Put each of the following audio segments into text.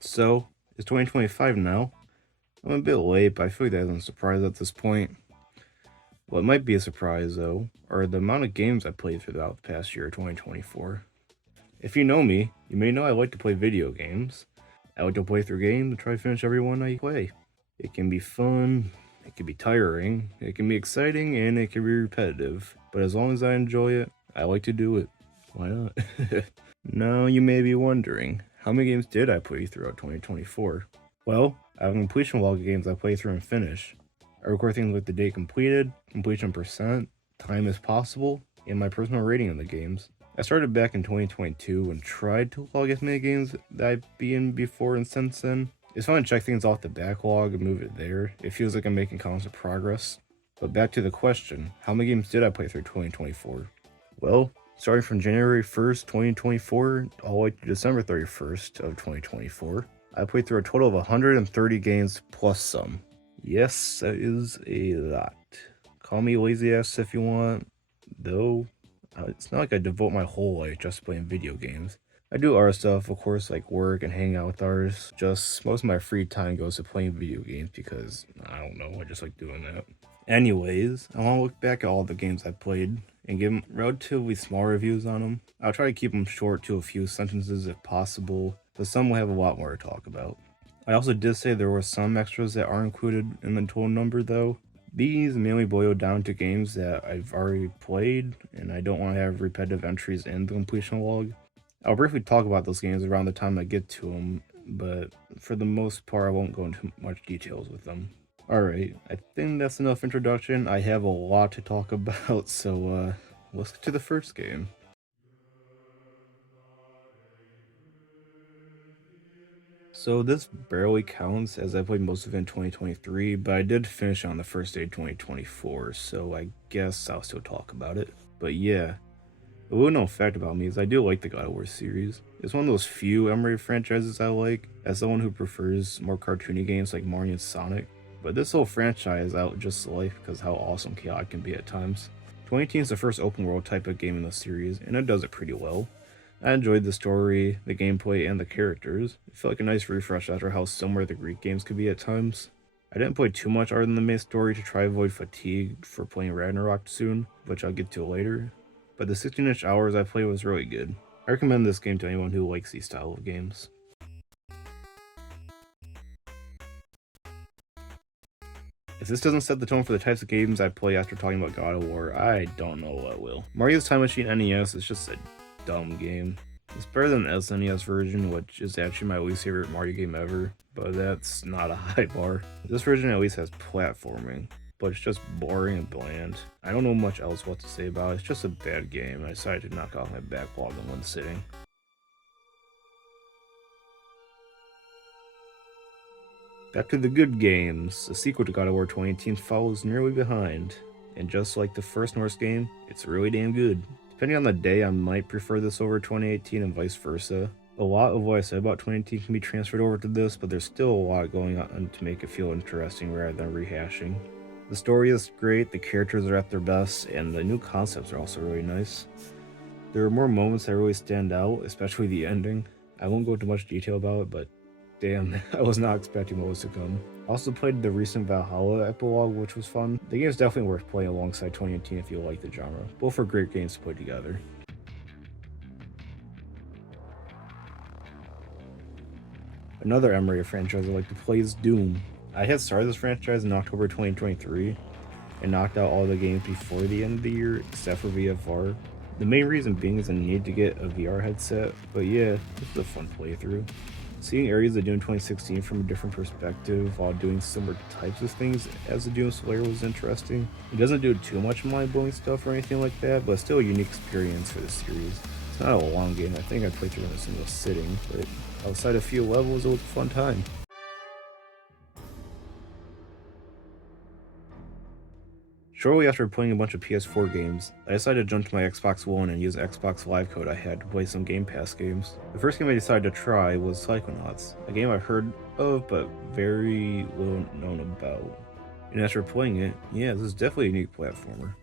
So, it's 2025 now. I'm a bit late, but I feel like that isn't a surprise at this point. What might be a surprise, though, are the amount of games I played throughout the past year, 2024. If you know me, you may know I like to play video games. I like to play through games and try to finish every one I play. It can be fun, it can be tiring, it can be exciting, and it can be repetitive. But as long as I enjoy it, I like to do it. Why not? Now you may be wondering, how many games did I play throughout 2024? Well, I have a completion log of games I play through and finish. I record things like the date completed, completion percent, time as possible, and my personal rating of the games. I started back in 2022 and tried to log as many games that I've been in before, and since then, it's fun to check things off the backlog and move it there. It feels like I'm making constant progress. But back to the question, how many games did I play through 2024? Well, starting from January 1st, 2024, all the way to December 31st of 2024, I played through a total of 130 games plus some. Yes, that is a lot. Call me lazy ass if you want, though it's not like I devote my whole life just to playing video games. I do other stuff, of course, like work and hang out with others. Just most of my free time goes to playing video games because, I don't know, I just like doing that. Anyways, I want to look back at all the games I played and give them relatively small reviews on them. I'll try to keep them short to a few sentences if possible, but some will have a lot more to talk about. I also did say there were some extras that are included in the total number though. These mainly boil down to games that I've already played, and I don't want to have repetitive entries in the completion log. I'll briefly talk about those games around the time I get to them, but for the most part I won't go into much details with them. Alright, I think that's enough introduction. I have a lot to talk about, so let's get to the first game. So this barely counts as I played most of it in 2023, but I did finish on the first day of 2024, so I guess I'll still talk about it. But yeah, a little known fact about me is I do like the God of War series. It's one of those few Emery franchises I like, as someone who prefers more cartoony games like Mario and Sonic. But this whole franchise I just like because how awesome chaotic can be at times. 2018 is the first open world type of game in the series, and it does it pretty well. I enjoyed the story, the gameplay, and the characters. It felt like a nice refresh after how similar the Greek games could be at times. I didn't play too much other than the main story to try to avoid fatigue for playing Ragnarok soon, which I'll get to later, but the 16-inch hours I played was really good. I recommend this game to anyone who likes these style of games. If this doesn't set the tone for the types of games I play after talking about God of War, I don't know what will. Mario's Time Machine NES is just a dumb game. It's better than the SNES version, which is actually my least favorite Mario game ever, but that's not a high bar. This version at least has platforming, but it's just boring and bland. I don't know much else what to say about it. It's just a bad game. I decided to knock off my backlog in one sitting. Back to the good games. The sequel to God of War 2018 follows nearly behind, and just like the first Norse game, it's really damn good. Depending on the day, I might prefer this over 2018 and vice versa. A lot of what I said about 2018 can be transferred over to this, but there's still a lot going on to make it feel interesting rather than rehashing. The story is great, the characters are at their best, and the new concepts are also really nice. There are more moments that really stand out, especially the ending. I won't go into much detail about it, but damn, I was not expecting what was to come. I also played the recent Valhalla epilogue, which was fun. The game is definitely worth playing alongside 2018 if you like the genre. Both are great games to play together. Another Emery franchise I like to play is Doom. I had started this franchise in October 2023 and knocked out all the games before the end of the year except for VFR. The main reason being is I needed to get a VR headset, but yeah, this is a fun playthrough. Seeing areas of Doom 2016 from a different perspective while doing similar types of things as the Doom Slayer was interesting. It doesn't do too much mind-blowing stuff or anything like that, but it's still a unique experience for the series. It's not a long game, I think I played through in a single sitting, but outside a few levels it was a fun time. Shortly after playing a bunch of PS4 games, I decided to jump to my Xbox One and use the Xbox Live code I had to play some Game Pass games. The first game I decided to try was Psychonauts, a game I've heard of but very little known about. And after playing it, yeah, this is definitely a unique platformer.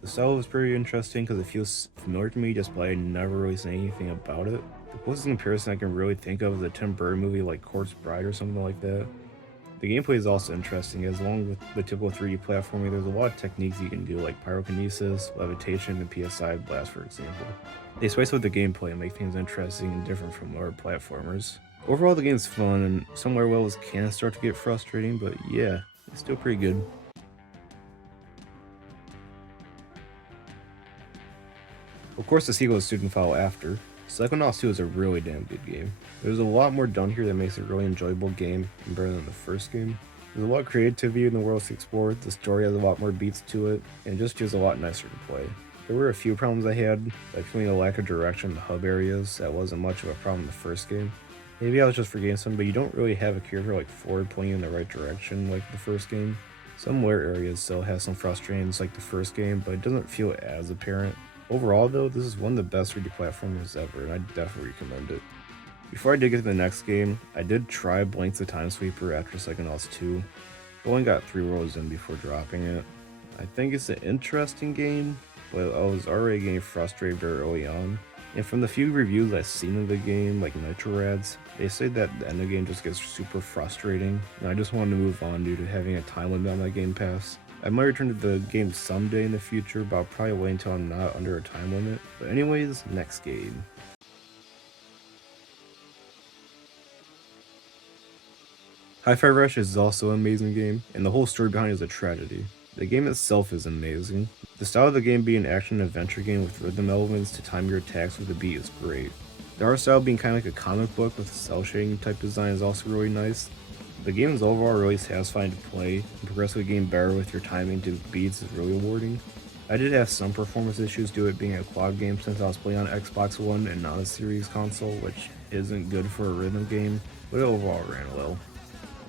The style was pretty interesting because it feels familiar to me just by never really saying anything about it. The closest comparison I can really think of is a Tim Burton movie like Corpse Bride or something like that. The gameplay is also interesting, as along with the typical 3D platforming, there's a lot of techniques you can do, like pyrokinesis, levitation, and PSI blast, for example. They spice up the gameplay and make things interesting and different from other platformers. Overall, the game's fun, and some lower levels can start to get frustrating, but yeah, it's still pretty good. Of course, the sequel is soon to follow after. Psychonauts 2 is a really damn good game. There's a lot more done here that makes it a really enjoyable game and better than the first game. There's a lot of creativity in the worlds to explore, the story has a lot more beats to it, and it just feels a lot nicer to play. There were a few problems I had, like feeling a lack of direction in the hub areas. That wasn't much of a problem in the first game. Maybe I was just forgetting something, but you don't really have a character like Ford pointing in the right direction like the first game. Some weird areas still have some frustrations like the first game, but it doesn't feel as apparent. Overall though, this is one of the best 3D platformers ever, and I definitely recommend it. Before I did get to the next game, I did try Blink the Time Sweeper after Psychonauts 2, but only got 3 rolls in before dropping it. I think it's an interesting game, but I was already getting frustrated very early on. And from the few reviews I've seen of the game, like Nitrorads, they say that the end of the game just gets super frustrating, and I just wanted to move on due to having a time limit on my Game Pass. I might return to the game someday in the future, but I'll probably wait until I'm not under a time limit. But anyways, next game. Hi-Fi Rush is also an amazing game, and the whole story behind it is a tragedy. The game itself is amazing. The style of the game being an action-adventure game with rhythm elements to time your attacks with a beat is great. The art style being kind of like a comic book with cel shading type design is also really nice. The game is overall really satisfying to play, and progressively getting better with your timing to beats is really rewarding. I did have some performance issues due to it being a quad game since I was playing on Xbox One and not a Series console, which isn't good for a rhythm game, but it overall ran well.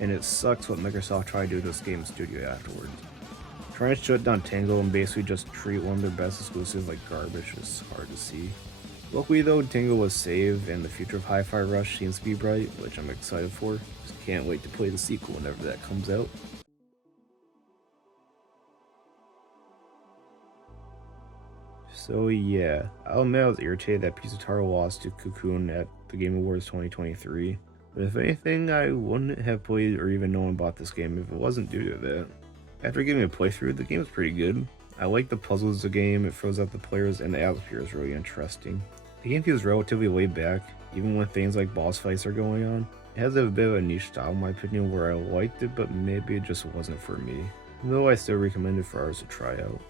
And it sucks what Microsoft tried to do to this game studio afterwards. Trying to shut down Tango and basically just treat one of their best exclusives like garbage is hard to see. Luckily though, Tango was saved and the future of Hi-Fi Rush seems to be bright, which I'm excited for. Just can't wait to play the sequel whenever that comes out. So yeah, I'll admit I was irritated that Pizziataro lost to Cocoon at the Game Awards 2023. But if anything, I wouldn't have played or even known about this game if it wasn't due to that. After giving a playthrough, the game is pretty good. I like the puzzles of the game, it throws out the players, and the atmosphere is really interesting. The game feels relatively laid back, even when things like boss fights are going on. It has a bit of a niche style in my opinion where I liked it, but maybe it just wasn't for me. Though I still recommend it for others to try out.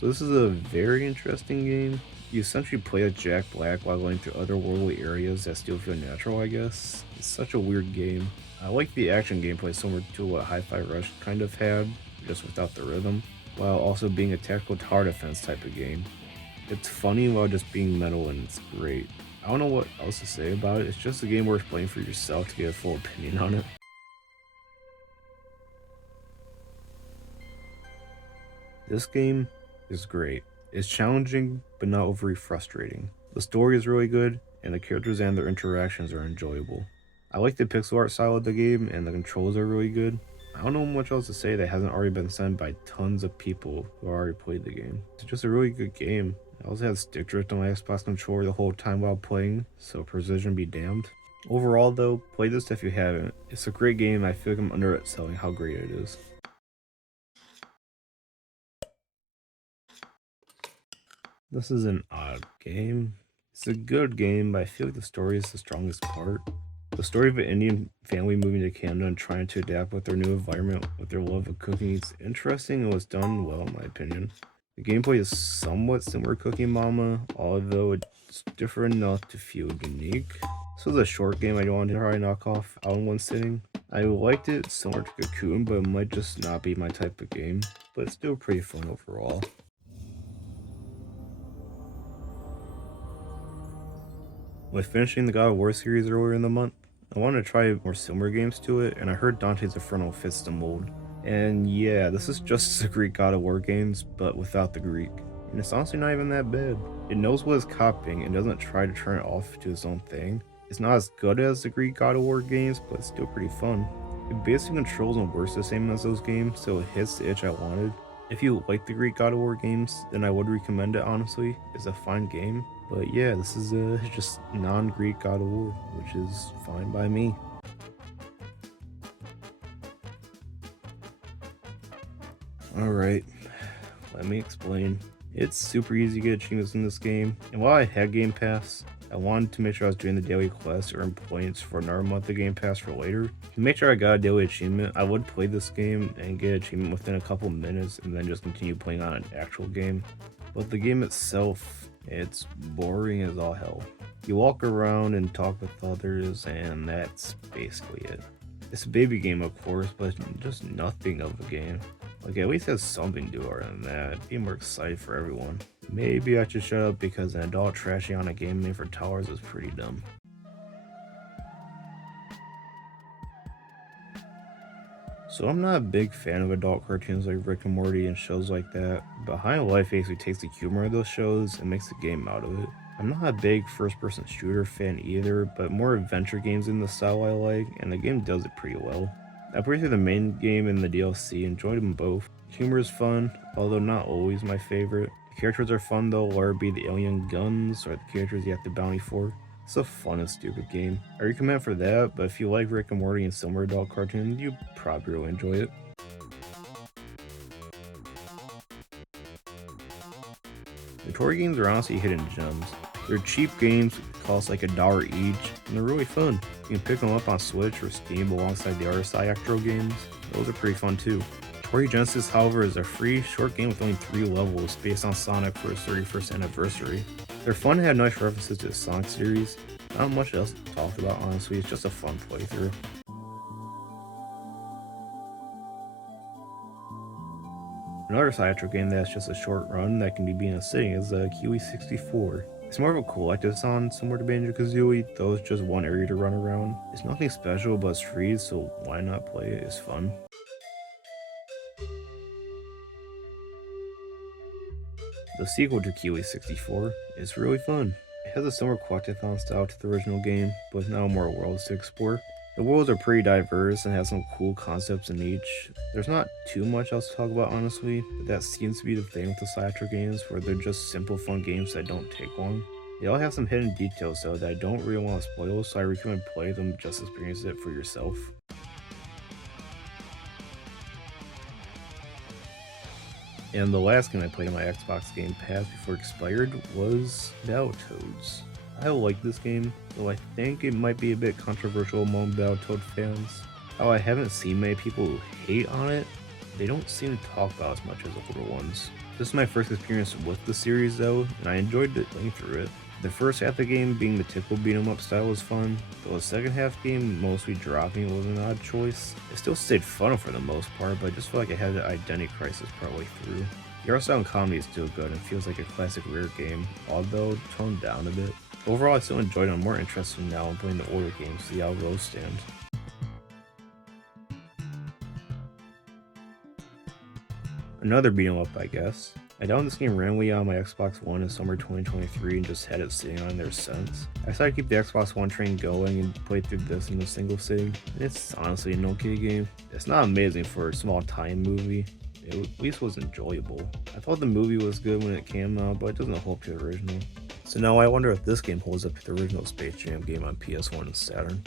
So this is a very interesting game. You essentially play as Jack Black while going through otherworldly areas that still feel natural, I guess. It's such a weird game. I like the action gameplay similar to what Hi-Fi Rush kind of had, just without the rhythm, while also being a tactical tower defense type of game. It's funny while just being metal and it's great. I don't know what else to say about it, it's just a game worth playing for yourself to get a full opinion on it. This game is great. It's challenging, but not overly frustrating. The story is really good, and the characters and their interactions are enjoyable. I like the pixel art style of the game, and the controls are really good. I don't know much else to say that hasn't already been said by tons of people who already played the game. It's just a really good game. I also had stick drift on my Xbox controller the whole time while playing, so precision be damned. Overall though, play this if you haven't. It's a great game, I feel like I'm underselling how great it is. This is an odd game. It's a good game, but I feel like the story is the strongest part. The story of an Indian family moving to Canada and trying to adapt with their new environment with their love of cooking is interesting and was done well in my opinion. The gameplay is somewhat similar to Cooking Mama, although it's different enough to feel unique. This was a short game I don't want to try knock off out in one sitting. I liked it similar to Cocoon, but it might just not be my type of game, but it's still pretty fun overall. With finishing the God of War series earlier in the month, I wanted to try more similar games to it, and I heard Dante's Inferno fits the mold. And yeah, this is just the Greek God of War games, but without the Greek. And it's honestly not even that bad. It knows what it's copying and doesn't try to turn it off to its own thing. It's not as good as the Greek God of War games, but it's still pretty fun. It basically controls and works the same as those games, so it hits the itch I wanted. If you like the Greek God of War games, then I would recommend it honestly. It's a fine game. But yeah, this is just non-Greek God of War, which is fine by me. Alright, let me explain. It's super easy to get achievements in this game, and while I had Game Pass, I wanted to make sure I was doing the daily quest to earn points for another month of Game Pass for later. To make sure I got a daily achievement, I would play this game and get an achievement within a couple minutes and then just continue playing on an actual game. But the game itself, it's boring as all hell. You walk around and talk with others, and that's basically it. It's a baby game, of course, but just nothing of a game. Like, at least has something to do other than that. Be more excited for everyone. Maybe I should shut up because an adult trashing on a game made for towers is pretty dumb. So I'm not a big fan of adult cartoons like Rick and Morty and shows like that, but High on Life basically takes the humor of those shows and makes a game out of it. I'm not a big first-person shooter fan either, but more adventure games in the style I like, and the game does it pretty well. I played through the main game and the DLC, enjoyed them both. Humor is fun, although not always my favorite. The characters are fun though, whether it be the alien guns or the characters you have to bounty for. It's a fun and stupid game. I recommend for that, but if you like Rick and Morty and similar adult cartoons, you probably will enjoy it. The toy games are honestly hidden gems. They're cheap games, cost like $1 each, and they're really fun. You can pick them up on Switch or Steam alongside the RSI Actro games. Those are pretty fun too. Toy Genesis, however, is a free, short game with only 3 levels based on Sonic for its 31st anniversary. They're fun and have nice references to the Sonic series. Not much else to talk about, honestly, it's just a fun playthrough. Another Sciatro game that's just a short run that can be beat in a sitting is Kiwi 64. It's more of a collectathon similar to Banjo-Kazooie, though it's just one area to run around. It's nothing special, but it's free, so why not play it? It's fun. The sequel to Kiwi 64 is really fun. It has a similar collectathon style to the original game, but with now more worlds to explore. The worlds are pretty diverse and have some cool concepts in each. There's not too much else to talk about honestly, but that seems to be the thing with the Sciatro games, where they're just simple fun games that don't take long. They all have some hidden details though that I don't really want to spoil, so I recommend play them just to experience it for yourself. And the last game I played on my Xbox Game Pass before it expired was Battletoads. I like this game, though I think it might be a bit controversial among Battletoad fans. While I haven't seen many people who hate on it, they don't seem to talk about as much as older ones. This is my first experience with the series though, and I enjoyed playing through it. The first half of the game being the typical beat 'em up style was fun, though the second half game mostly dropping was an odd choice. It still stayed fun for the most part, but I just feel like I had an identity crisis partway through. The art style and comedy is still good and feels like a classic Rare game, although toned down a bit. Overall, I still enjoyed it. I'm more interested now in playing the older games to see how those stand. Another beat 'em up, I guess. I downloaded this game randomly on my Xbox One in summer 2023 and just had it sitting on there since. I decided to keep the Xbox One train going and played through this in a single sitting. It's honestly an okay game. It's not amazing for a small time movie. It at least was enjoyable. I thought the movie was good when it came out, but it doesn't hold up to the original. So now I wonder if this game holds up to the original Space Jam game on PS1 and Saturn.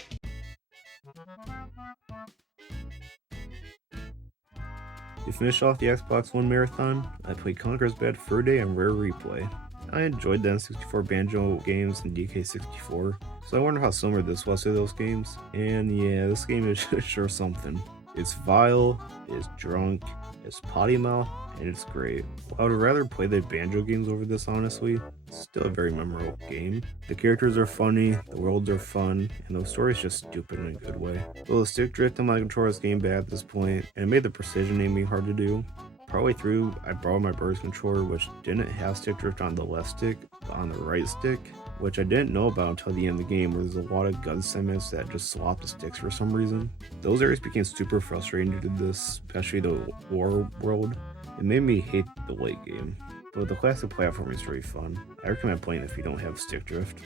To finish off the Xbox One marathon, I played Conker's Bad Fur Day on Rare Replay. I enjoyed the N64 Banjo games and DK64, so I wonder how similar this was to those games. And yeah, this game is sure something. It's vile, it's drunk, it's potty mouth, and it's great. I would rather play the Banjo games over this honestly. It's still a very memorable game. The characters are funny, the worlds are fun, and the story's just stupid in a good way. Well, the stick drift on my controller's game bad at this point, and it made the precision aiming hard to do. Partway through, I borrowed my brother's controller, which didn't have stick drift on the left stick, but on the right stick, which I didn't know about until the end of the game, where there's a lot of gun segments that just swap the sticks for some reason. Those areas became super frustrating due to this, especially the war world. It made me hate the late game, but the classic platform is very fun. I recommend playing if you don't have stick drift.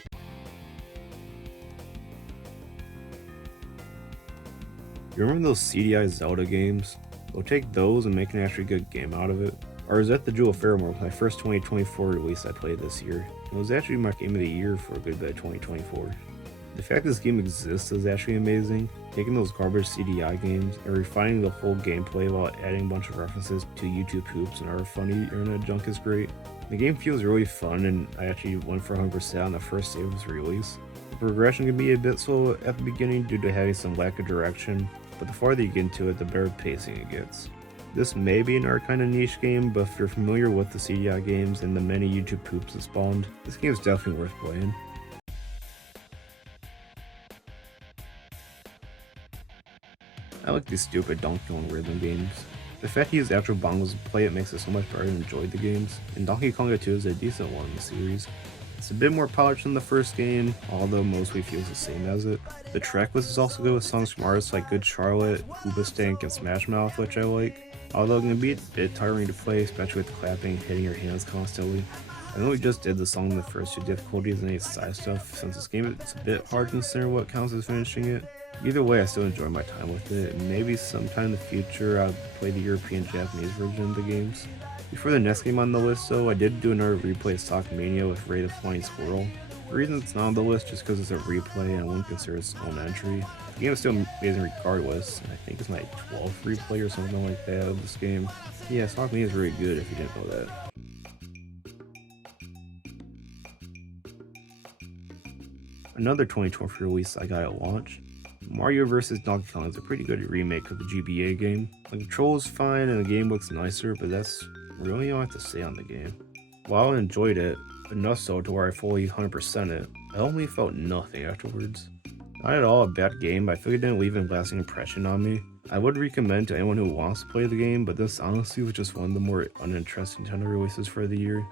You remember those CDI Zelda games? We'll take those and make an actually good game out of it. Or is that the Jewel of Faramore, my first 2024 release I played this year? It was actually my game of the year for a good bit of 2024. The fact this game exists is actually amazing. Taking those garbage CDI games and refining the whole gameplay while adding a bunch of references to YouTube poops and other funny internet junk is great. The game feels really fun, and I actually went for 100% on the first save of its release. The progression can be a bit slow at the beginning due to having some lack of direction, but the farther you get into it, the better pacing it gets. This may be another kind of niche game, but if you're familiar with the CDI games and the many YouTube poops it spawned, this game is definitely worth playing. I like these stupid Donkey Kong rhythm games. The fact he uses actual bongos to play it makes it so much better to enjoy the games, and Donkey Konga 2 is a decent one in the series. It's a bit more polished than the first game, although mostly feels the same as it. The track list is also good with songs from artists like Good Charlotte, Hoobastank, and Smash Mouth, which I like, although it can be a bit tiring to play, especially with clapping and hitting your hands constantly. I know we just did the song in the first two difficulties and any side stuff, since this game is a bit hard to consider what counts as finishing it. Either way, I still enjoy my time with it, and maybe sometime in the future I'll play the European-Japanese version of the games. Before the next game on the list though, I did do another replay of Sonic Mania with Raid of Flying Squirrel. The reason it's not on the list just because it's a replay and I wouldn't consider its own entry. The game is still amazing regardless, and I think it's my 12th replay or something like that of this game. Yeah, Sonic Mania is really good if you didn't know that. Another 2024 release I got at launch. Mario vs. Donkey Kong is a pretty good remake of the GBA game. The control is fine and the game looks nicer, but that's really all I have to say on the game. While I enjoyed it, enough so to where I fully 100% it, I only felt nothing afterwards. Not at all a bad game, but I feel it didn't leave a lasting impression on me. I would recommend to anyone who wants to play the game, but this honestly was just one of the more uninteresting Nintendo releases for the year.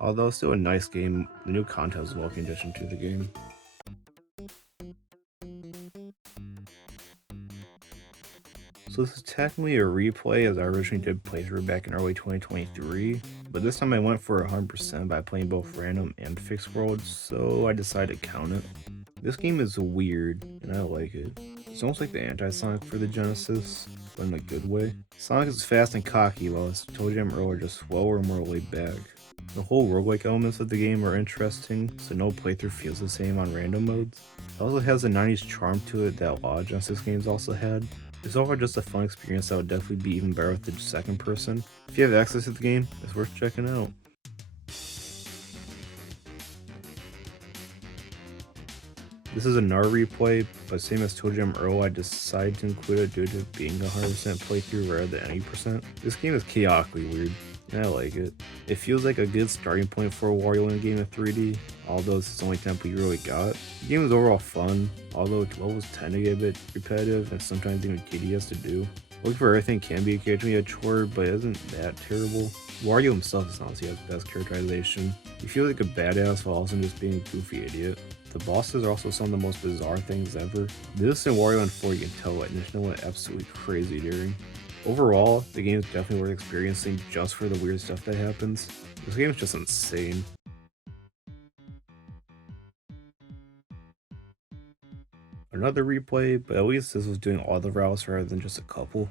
Although still a nice game, the new content is a welcome addition to the game. So this is technically a replay as I originally did playthrough back in early 2023, but this time I went for 100% by playing both random and fixed worlds, so I decided to count it. This game is weird, and I like it. It's almost like the anti-Sonic for the Genesis, but in a good way. Sonic is fast and cocky, while as ToeJam Earl are just slower and more laid back. The whole roguelike elements of the game are interesting, so no playthrough feels the same on random modes. It also has a 90s charm to it that a lot of Genesis games also had. It's overall just a fun experience that would definitely be even better with the second person. If you have access to the game, it's worth checking out. This is another replay, but same as ToeJam Earl, I decided to include it due to it being 100% playthrough rather than 80%. This game is chaotically weird, and I like it. It feels like a good starting point for a Wario Land game in 3D, although this is the only tempo you really got. The game is overall fun, although levels tend to get a bit repetitive and sometimes even tedious to do. Looking for everything can be occasionally a chore, but it isn't that terrible. Wario himself is honestly has the best characterization. He feels like a badass while also just being a goofy idiot. The bosses are also some of the most bizarre things ever. This and Wario and 4 you can tell that Nintendo went absolutely crazy during. Overall, the game is definitely worth experiencing just for the weird stuff that happens. This game is just insane. Another replay, but at least this was doing all the routes rather than just a couple.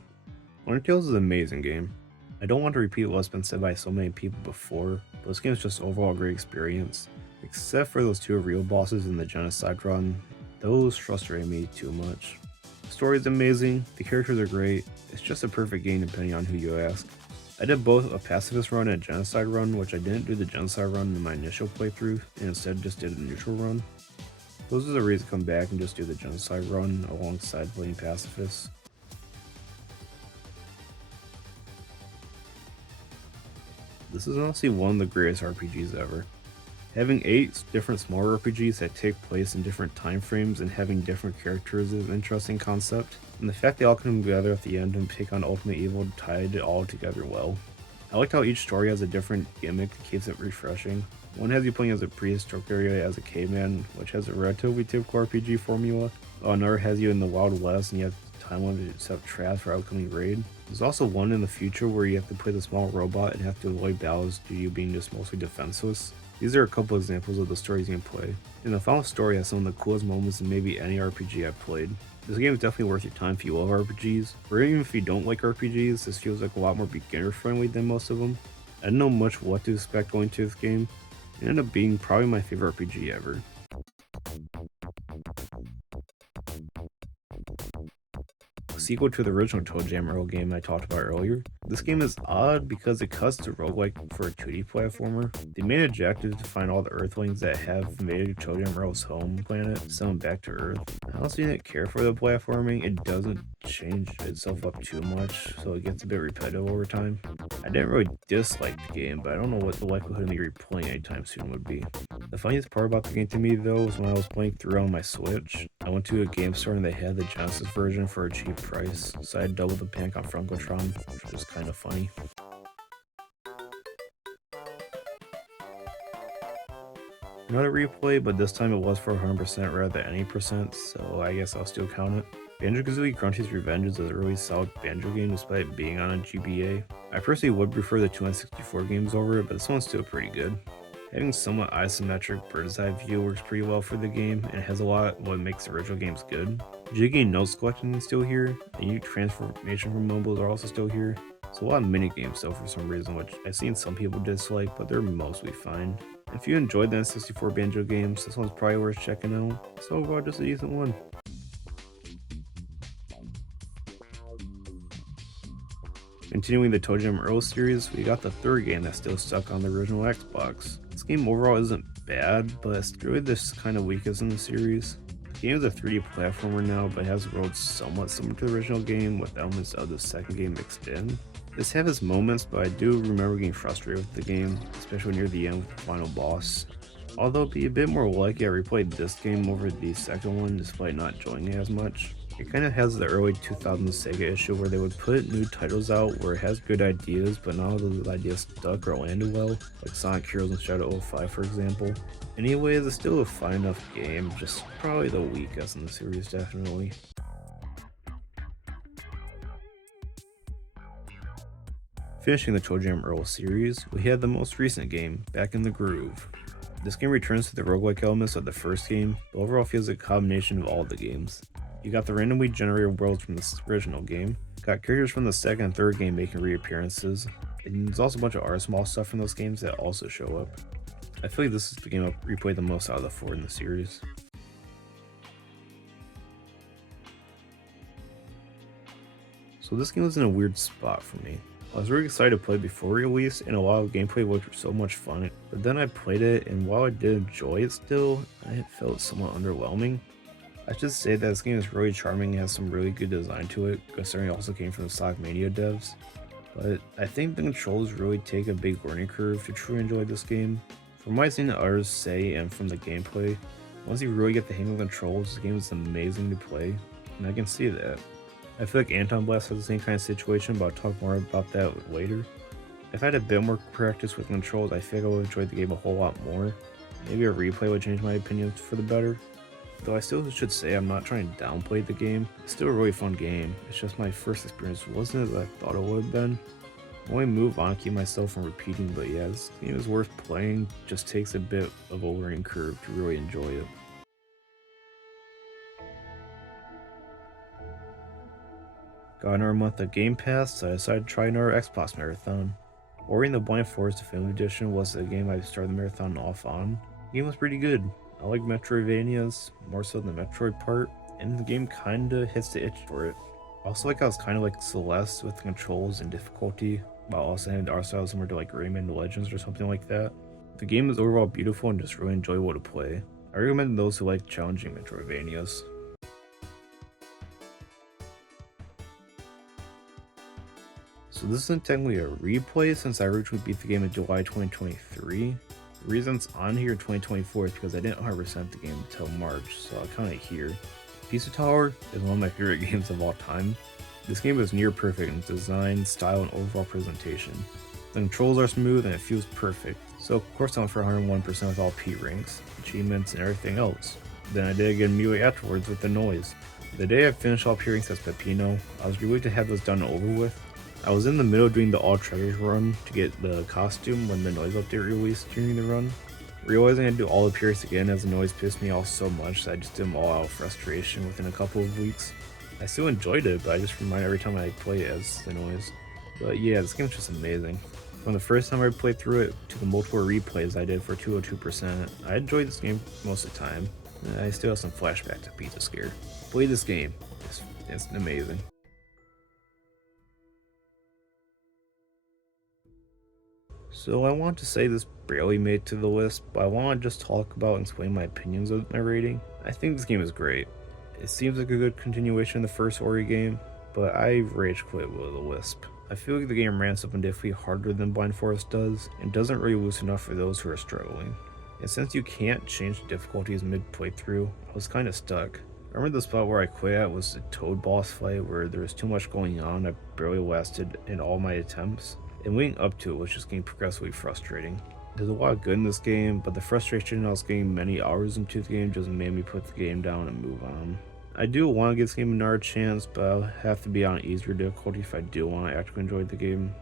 Undertale is an amazing game. I don't want to repeat what's been said by so many people before, but this game is just overall a great experience. Except for those two real bosses in the Genocide run, those frustrated me too much. The story is amazing, the characters are great, it's just a perfect game depending on who you ask. I did both a Pacifist run and a Genocide run, which I didn't do the Genocide run in my initial playthrough, and instead just did a neutral run. Those are the reason to come back and just do the Genocide run alongside playing Pacifist. This is honestly one of the greatest RPGs ever. Having 8 different smaller RPGs that take place in different time frames and having different characters is an interesting concept, and the fact they all come together at the end and take on Ultimate Evil tied it all together well. I liked how each story has a different gimmick that keeps it refreshing. One has you playing as a prehistoric area as a caveman, which has a relatively typical RPG formula, while another has you in the Wild West and you have time limit to set up traps for upcoming raid. There's also one in the future where you have to play the small robot and have to avoid battles due to you being just mostly defenseless. These are a couple examples of the stories you can play. And the final story has some of the coolest moments in maybe any RPG I've played. This game is definitely worth your time if you love RPGs, or even if you don't like RPGs, this feels like a lot more beginner friendly than most of them. I didn't know much what to expect going to this game. It ended up being probably my favorite RPG ever. Sequel to the original ToeJam Earl game I talked about earlier. This game is odd because it cuts to roguelike for a 2D platformer. The main objective is to find all the Earthlings that have invaded ToeJam Earl's home planet, send them back to Earth. I honestly didn't care for the platforming. It doesn't change itself up too much, so it gets a bit repetitive over time. I didn't really dislike the game, but I don't know what the likelihood of me replaying anytime soon would be. The funniest part about the game to me though was when I was playing through on my Switch. I went to a game store and they had the Genesis version for a cheap price, so I doubled the panic on Funkotron, which was kind of funny. Another replay, but this time it was for 100% rather than any percent, so I guess I'll still count it. Banjo-Kazooie Grunty's Revenge is a really solid banjo game despite being on a GBA. I personally would prefer the 2N64 games over it, but this one's still pretty good. Having somewhat isometric bird's eye view works pretty well for the game, and it has a lot of what makes the original games good. Jiggy and nose collecting is still here, and unique transformation from mobiles are also still here. So a lot of mini games though for some reason, which I've seen some people dislike, but they're mostly fine. If you enjoyed the N64 Banjo games, this one's probably worth checking out. So overall, just a decent one. Continuing the ToeJam Earl series, we got the third game that's still stuck on the original Xbox. This game overall isn't bad, but it's really this kind of weakest in the series. The game is a 3D platformer now, but has worlds somewhat similar to the original game with elements of the second game mixed in. This had its moments, but I do remember getting frustrated with the game, especially near the end with the final boss. Although it'd be a bit more likely I replayed this game over the second one despite not enjoying it as much. It kind of has the early 2000s Sega issue where they would put new titles out where it has good ideas, but none of those ideas stuck or landed well, like Sonic Heroes and Shadow 05 for example. Anyways, it's still a fine enough game, just probably the weakest in the series definitely. Finishing the ToeJam Earl series, we had the most recent game, Back in the Groove. This game returns to the roguelike elements of the first game, but overall feels like a combination of all the games. You got the randomly generated worlds from the original game, got characters from the second and third game making reappearances, and there's also a bunch of other small stuff from those games that also show up. I feel like this is the game I've replayed the most out of the four in the series. So this game was in a weird spot for me. I was really excited to play before release, and a lot of gameplay looked so much fun, but then I played it, and while I did enjoy it still, it felt somewhat underwhelming. I should say that this game is really charming and has some really good design to it, considering it also came from the Sonic Mania devs. But I think the controls really take a big learning curve to truly enjoy this game. From what I've seen others say and from the gameplay, once you really get the hang of the controls, this game is amazing to play, and I can see that. I feel like Anton Blast has the same kind of situation, but I'll talk more about that later. If I had a bit more practice with controls, I feel like I would enjoy the game a whole lot more. Maybe a replay would change my opinion for the better. Though I still should say I'm not trying to downplay the game. It's still a really fun game. It's just my first experience wasn't as I thought it would have been. I only move on to keep myself from repeating, but yeah, this game is worth playing. Just takes a bit of a learning curve to really enjoy it. Got another month of Game Pass, so I decided to try another Xbox Marathon. Ori and the Blind Forest Definitive Edition was the game I started the marathon off on. The game was pretty good. I like Metroidvanias, more so than the Metroid part, and the game kinda hits the itch for it. Also like I was kinda like Celeste with controls and difficulty, while also having the art style similar to like Rayman Legends or something like that. The game is overall beautiful and just really enjoyable to play. I recommend those who like challenging Metroidvanias. So this isn't technically a replay since I originally beat the game in July 2023. The reason it's on here in 2024 is because I didn't 100% the game until March, so I kind of here. Pizza Tower is one of my favorite games of all time. This game is near perfect in design, style, and overall presentation. The controls are smooth and it feels perfect, so of course I went for 101% with all P ranks, achievements, and everything else. Then I did it again immediately afterwards with the noise. The day I finished all P ranks as Peppino, I was relieved to have this done and over with. I was in the middle doing the All Treasures run to get the costume when the noise update released during the run. Realizing I had to do all the Pierce again as the noise pissed me off so much that I just did them all out of frustration within a couple of weeks. I still enjoyed it, but I just remind every time I play it as the noise. But yeah, this game's just amazing. From the first time I played through it to the multiple replays I did for 202%, I enjoyed this game most of the time. I still have some flashback to Pizza Scare. Play this game. It's amazing. So I want to say this barely made it to the list, but I want to just talk about and explain my opinions of my rating. I think this game is great. It seems like a good continuation of the first Ori game, but I rage quit Will o' the Wisp. I feel like the game ramps up and difficulty harder than Blind Forest does, and doesn't really loosen up for those who are struggling. And since you can't change the difficulties mid playthrough, I was kinda stuck. I remember the spot where I quit at was the Toad boss fight where there was too much going on. I barely lasted in all my attempts, and leading up to it was just getting progressively frustrating. There's a lot of good in this game, but the frustration I was getting many hours into the game just made me put the game down and move on. I do want to give this game another chance, but I'll have to be on easier difficulty if I do want to actually enjoy the game.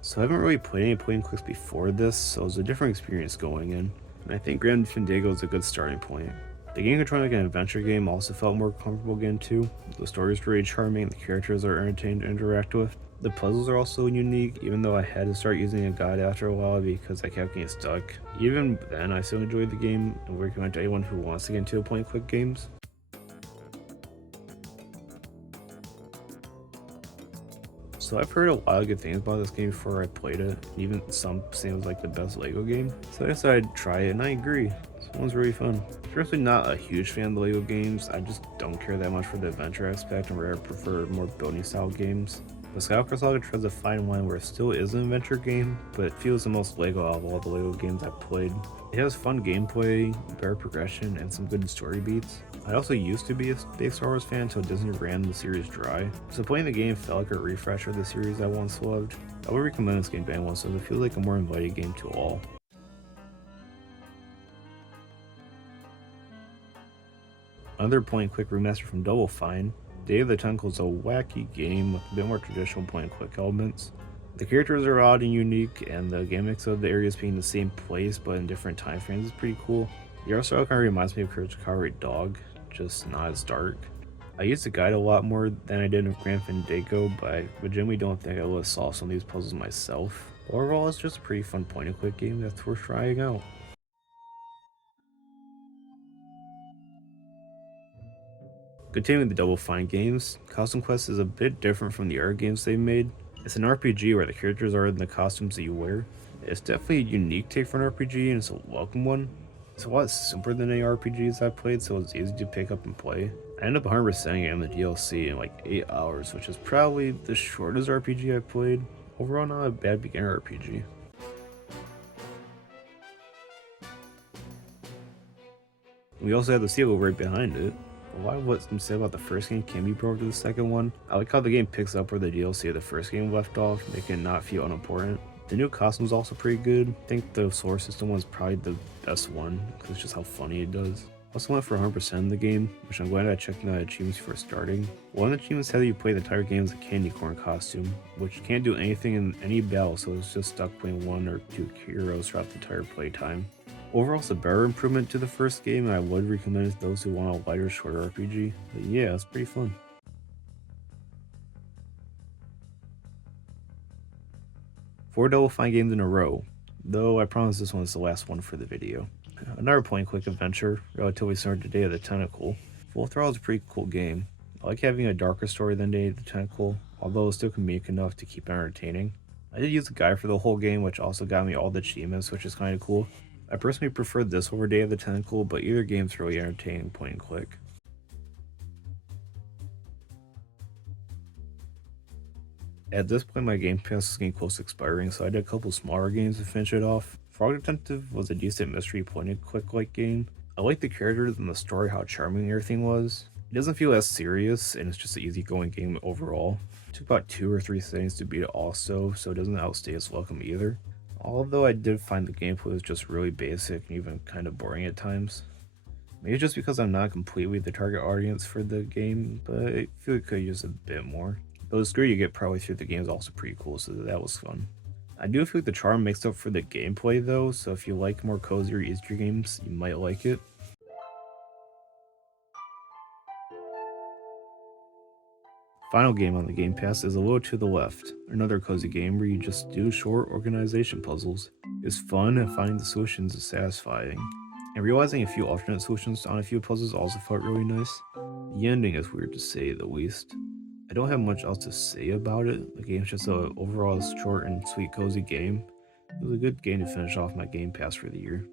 So I haven't really played any point and clicks before this, so it was a different experience going in, and I think Grand Fandango is a good starting point. The game controlling like an adventure game also felt more comfortable getting to. The story is very charming, the characters are entertaining to interact with. The puzzles are also unique, even though I had to start using a guide after a while because I kept getting stuck. Even then, I still enjoyed the game and recommend to anyone who wants to get into point and click games. So I've heard a lot of good things about this game before I played it, and even some say it was like the best Lego game. So I decided to try it, and I agree. This one's really fun. Seriously, not a huge fan of the Lego games. I just don't care that much for the adventure aspect, and I prefer more building style games. But Skywalker Saga treads a fine line where it still is an adventure game, but it feels the most Lego out of all the Lego games I've played. It has fun gameplay, better progression, and some good story beats. I also used to be a big Star Wars fan until Disney ran the series dry, so playing the game felt like a refresh of the series I once loved. I would recommend this game to anyone since it feels like a more inviting game to all. Another point-and-click remaster from Double Fine, Day of the Tentacle is a wacky game with a bit more traditional point-and-click elements. The characters are odd and unique, and the gimmicks of the areas being the same place but in different time frames is pretty cool. The art style kind of reminds me of Courage the Cowardly Dog, just not as dark. I used the guide a lot more than I did in Grand Fandango, but I legitimately don't think I would have solved some of these puzzles myself. Overall, it's just a pretty fun point-and-click game that's worth trying out. Continuing the Double Fine games, Costume Quest is a bit different from the other games they've made. It's an RPG where the characters are in the costumes that you wear. It's definitely a unique take for an RPG and it's a welcome one. It's a lot simpler than any RPGs I've played, so it's easy to pick up and play. I ended up 100%ing it in the DLC in like 8 hours, which is probably the shortest RPG I've played. Overall, not a bad beginner RPG. We also have the sequel right behind it. A lot of what some say about the first game can be brought to the second one. I like how the game picks up where the DLC of the first game left off, making it not feel unimportant. The new costume is also pretty good. I think the solar system one's probably the best one, because it's just how funny it does. Also went for 100% in the game, which I'm glad I checked out achievements before starting. One of the achievements said that you play the entire game as a candy corn costume, which can't do anything in any battle, so it's just stuck playing 1 or 2 heroes throughout the entire playtime. Overall, it's a better improvement to the first game, and I would recommend it to those who want a lighter, shorter RPG. But yeah, it's pretty fun. 4 Double Fine games in a row, though I promise this one is the last one for the video. Another point-and-click adventure, relatively similar to Day of the Tentacle. Full Throttle is a pretty cool game. I like having a darker story than Day of the Tentacle, although it's still comedic enough to keep it entertaining. I did use a guide for the whole game, which also got me all the achievements, which is kind of cool. I personally prefer this over Day of the Tentacle, but either game's really entertaining point and click. At this point, my Game Pass is getting close to expiring, so I did a couple smaller games to finish it off. Frog Detective was a decent mystery point and click like game. I liked the characters and the story, how charming everything was. It doesn't feel as serious, and it's just an easygoing game overall. It took about 2 or 3 things to beat it also, so it doesn't outstay its welcome either. Although I did find the gameplay was just really basic and even kind of boring at times. Maybe just because I'm not completely the target audience for the game, but I feel it could use a bit more. Though the story you get probably through the game is also pretty cool, so that was fun. I do feel like the charm makes up for the gameplay though, so if you like more cozier, easier games, you might like it. Final game on the Game Pass is A Little to the Left, another cozy game where you just do short organization puzzles. It's fun and finding the solutions is satisfying. And realizing a few alternate solutions on a few puzzles also felt really nice. The ending is weird to say the least. I don't have much else to say about it. The game's just a overall short and sweet cozy game. It was a good game to finish off my Game Pass for the year.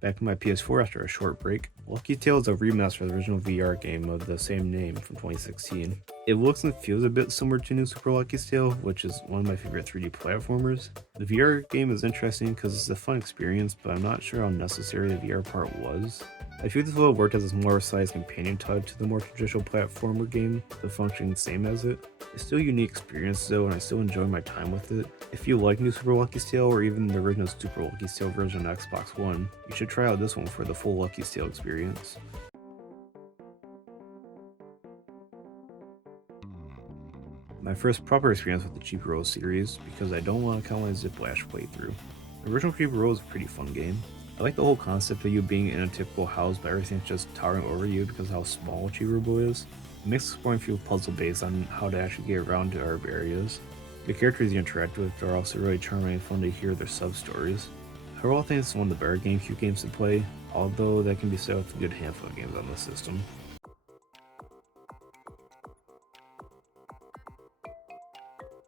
Back in my PS4 after a short break, Lucky Tale is a remaster of the original VR game of the same name from 2016. It looks and feels a bit similar to New Super Lucky's Tale, which is one of my favorite 3D platformers. The VR game is interesting because it's a fun experience, but I'm not sure how necessary the VR part was. I feel this would have worked as a smaller sized companion type to the more traditional platformer game, the functioning same as it. It's still a unique experience though, and I still enjoy my time with it. If you like New Super Lucky's Tale or even the original Super Lucky's Tale version on Xbox One, you should try out this one for the full Lucky's Tale experience. My first proper experience with the Cheap Rose series, because I don't want to count my Ziplash playthrough. The original Cheap Rose is a pretty fun game. I like the whole concept of you being in a typical house, but everything's just towering over you because of how small Cheap Rose is. It makes exploring feel puzzle based on how to actually get around to urban areas. The characters you interact with are also really charming and fun to hear their sub-stories. Overall, I think it's one of the better GameCube games to play, although that can be said with a good handful of games on the system.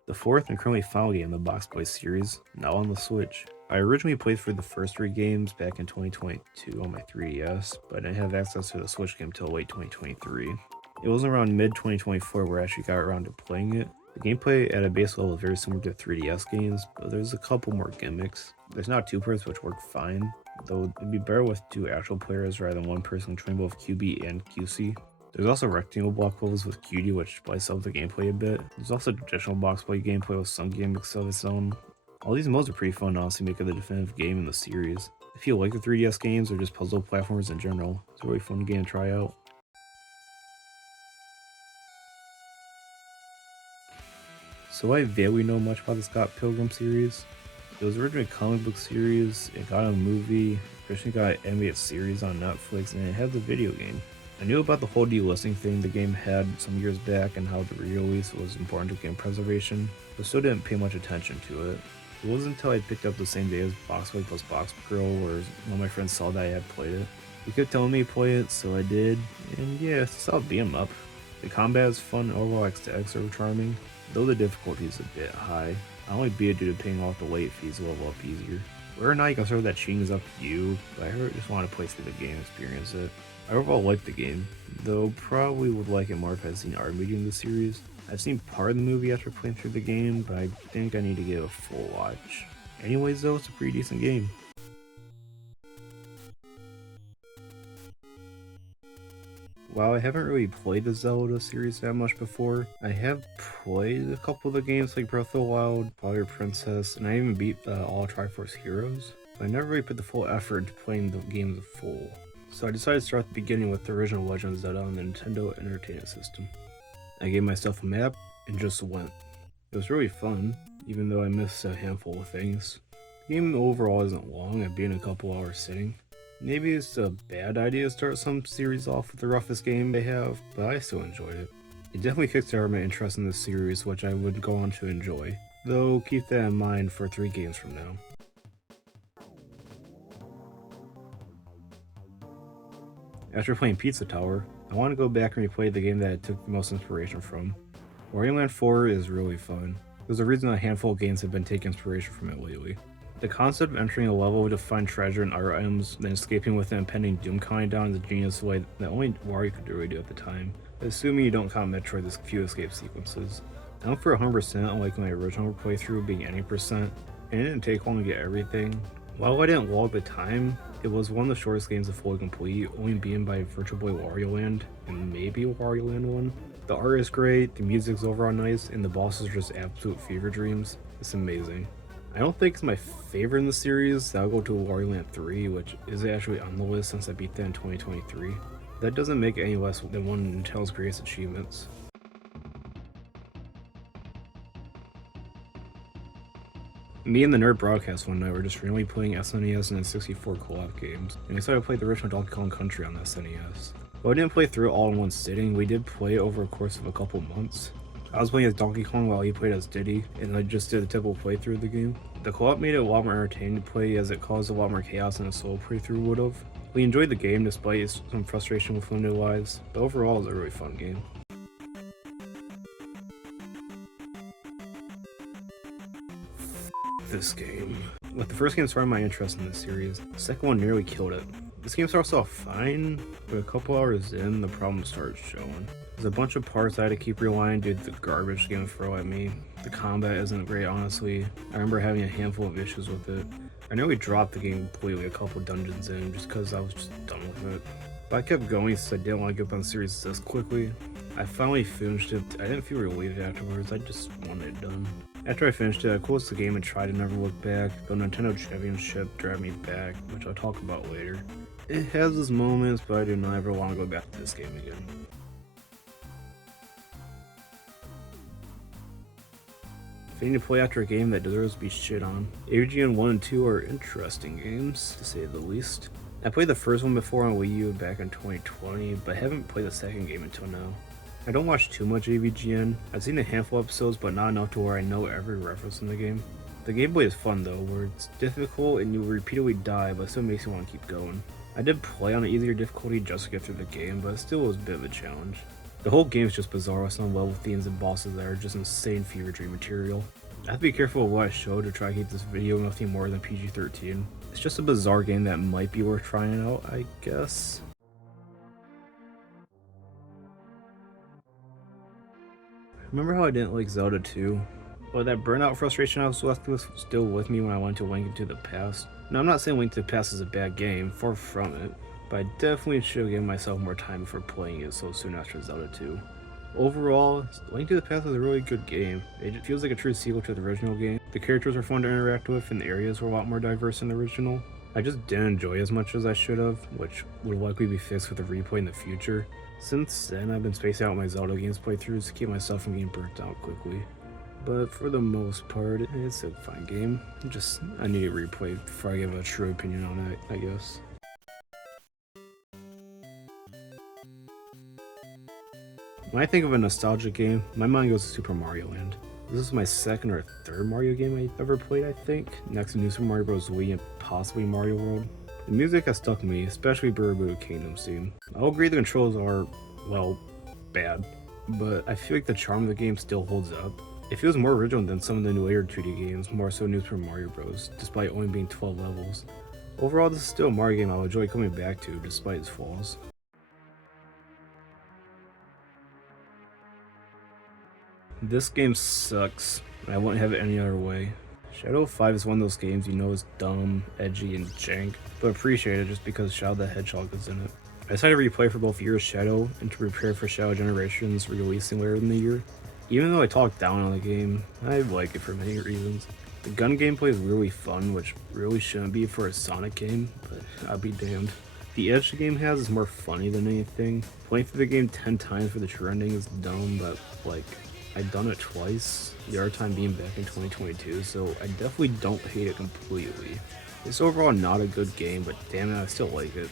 The fourth and currently final game in the Box Boy series, now on the Switch. I originally played through the first 3 games back in 2022 on my 3DS, but I didn't have access to the Switch game until late 2023. It wasn't around mid-2024 where I actually got around to playing it. The gameplay at a base level is very similar to 3DS games, but there's a couple more gimmicks. There's now 2 players which work fine, though it'd be better with 2 actual players rather than 1 person controlling both QB and QC. There's also rectangle block levels with QD which spice up the gameplay a bit. There's also traditional box play gameplay with some gimmicks of its own. All these modes are pretty fun to honestly make it the definitive game in the series. If you like the 3DS games or just puzzle platformers in general, it's a really fun game to try out. So I barely know much about the Scott Pilgrim series. It was originally a comic book series, it got a movie, originally got an animated series on Netflix, and it had the video game. I knew about the whole delisting thing the game had some years back and how the re-release was important to game preservation, but still didn't pay much attention to it. It wasn't until I picked up the same day as Box Boy plus Box Girl where one of my friends saw that I had played it. He kept telling me to play it, so I did, and yeah, it's a solid beat 'em up. The combat is fun, overall aesthetics are charming, though the difficulty is a bit high. I only beat it due to paying off the late fees to level up easier. Whether or not you consider that cheating is up to you, but I just want to play through the game and experience it. I overall like the game, though probably would like it more if I'd seen art media in the series. I've seen part of the movie after playing through the game, but I think I need to give it a full watch. Anyways though, it's a pretty decent game. While I haven't really played the Zelda series that much before, I have played a couple of the games like Breath of the Wild, Twilight Princess, and I even beat all Triforce Heroes, but I never really put the full effort into playing the games full. So I decided to start at the beginning with the original Legend of Zelda on the Nintendo Entertainment System. I gave myself a map and just went. It was really fun, even though I missed a handful of things. The game overall isn't long, I've been a couple hours sitting. Maybe it's a bad idea to start some series off with the roughest game they have, but I still enjoyed it. It definitely kickstarted my interest in this series, which I would go on to enjoy, though keep that in mind for 3 games from now. After playing Pizza Tower, I want to go back and replay the game that I took the most inspiration from. Wario Land 4 is really fun. There's a reason a handful of games have been taking inspiration from it lately. The concept of entering a level to find treasure and art items, then escaping with the impending doom counting down is a genius way that only Wario could really do at the time, assuming you don't count Metroid's few escape sequences. I'm for 100%, unlike my original playthrough being any percent, and it didn't take long to get everything. While I didn't log the time, it was one of the shortest games to fully complete, only beaten by Virtual Boy Wario Land, and maybe Wario Land 1. The art is great, the music's overall nice, and the bosses are just absolute fever dreams. It's amazing. I don't think it's my favorite in the series. I'll go to Wario Land 3, which is actually on the list since I beat that in 2023. That doesn't make it any less than one of Nintendo's greatest achievements. Me and the Nerd Broadcast one night were just randomly playing SNES and N64 co-op games, and we decided to play the original Donkey Kong Country on the SNES. While we didn't play through it all in one sitting, we did play it over a course of a couple months. I was playing as Donkey Kong while he played as Diddy, and I just did a typical playthrough of the game. The co-op made it a lot more entertaining to play as it caused a lot more chaos than a solo playthrough would have. We enjoyed the game despite some frustration with limited lives, but overall it was a really fun game. This game. With the first game started my interest in this series, the second one nearly killed it. This game starts off fine, but a couple hours in, the problem starts showing. There's a bunch of parts I had to keep relying due to the garbage the game throw at me. The combat isn't great, honestly. I remember having a handful of issues with it. I nearly dropped the game completely a couple dungeons in just because I was just done with it. But I kept going since I didn't want to give up on the series this quickly. I finally finished it. I didn't feel relieved afterwards, I just wanted it done. After I finished it, I closed the game and tried to never look back, but Nintendo Championship dragged me back, which I'll talk about later. It has its moments, but I do not ever want to go back to this game again. If I need to play after a game that deserves to be shit on, AVGN 1 and 2 are interesting games, to say the least. I played the first one before on Wii U back in 2020, but haven't played the second game until now. I don't watch too much AVGN. I've seen a handful of episodes, but not enough to where I know every reference in the game. The gameplay is fun though, where it's difficult and you repeatedly die, but it still makes you want to keep going. I did play on an easier difficulty just to get through the game, but it still was a bit of a challenge. The whole game is just bizarre with some level themes and bosses that are just insane fever dream material. I have to be careful of what I show to try to keep this video nothing more than PG-13. It's just a bizarre game that might be worth trying out, I guess. Remember how I didn't like Zelda 2? Well, that burnout frustration I was left with was still with me when I went to Link to the Past. Now, I'm not saying Link to the Past is a bad game, far from it, but I definitely should have given myself more time before playing it so soon after Zelda 2. Overall, Link to the Past is a really good game. It feels like a true sequel to the original game. The characters were fun to interact with and the areas were a lot more diverse than the original. I just didn't enjoy as much as I should have, which would likely be fixed with a replay in the future. Since then, I've been spacing out my Zelda games playthroughs to keep myself from getting burnt out quickly. But for the most part, it's a fine game. I need a replay before I give a true opinion on it, I guess. When I think of a nostalgia game, my mind goes to Super Mario Land. This is my second or third Mario game I ever played, I think, next to New Super Mario Bros. Wii and possibly Mario World. The music has stuck with me, especially Buru Kingdom's theme. I'll agree the controls are, well, bad, but I feel like the charm of the game still holds up. It feels more original than some of the later 2D games, more so New Super Mario Bros., despite only being 12 levels. Overall, this is still a Mario game I'll enjoy coming back to, despite its flaws. This game sucks, and I wouldn't have it any other way. Shadow 5 is one of those games you know is dumb, edgy, and jank, but appreciate it just because Shadow the Hedgehog is in it. I decided to replay for both Year of Shadow and to prepare for Shadow Generations releasing later in the year. Even though I talked down on the game, I like it for many reasons. The gun gameplay is really fun, which really shouldn't be for a Sonic game, but I'll be damned. The edge the game has is more funny than anything. Playing through the game 10 times for the true ending is dumb, but like, I've done it twice, the other time being back in 2022, so I definitely don't hate it completely. It's overall not a good game, but damn it, I still like it.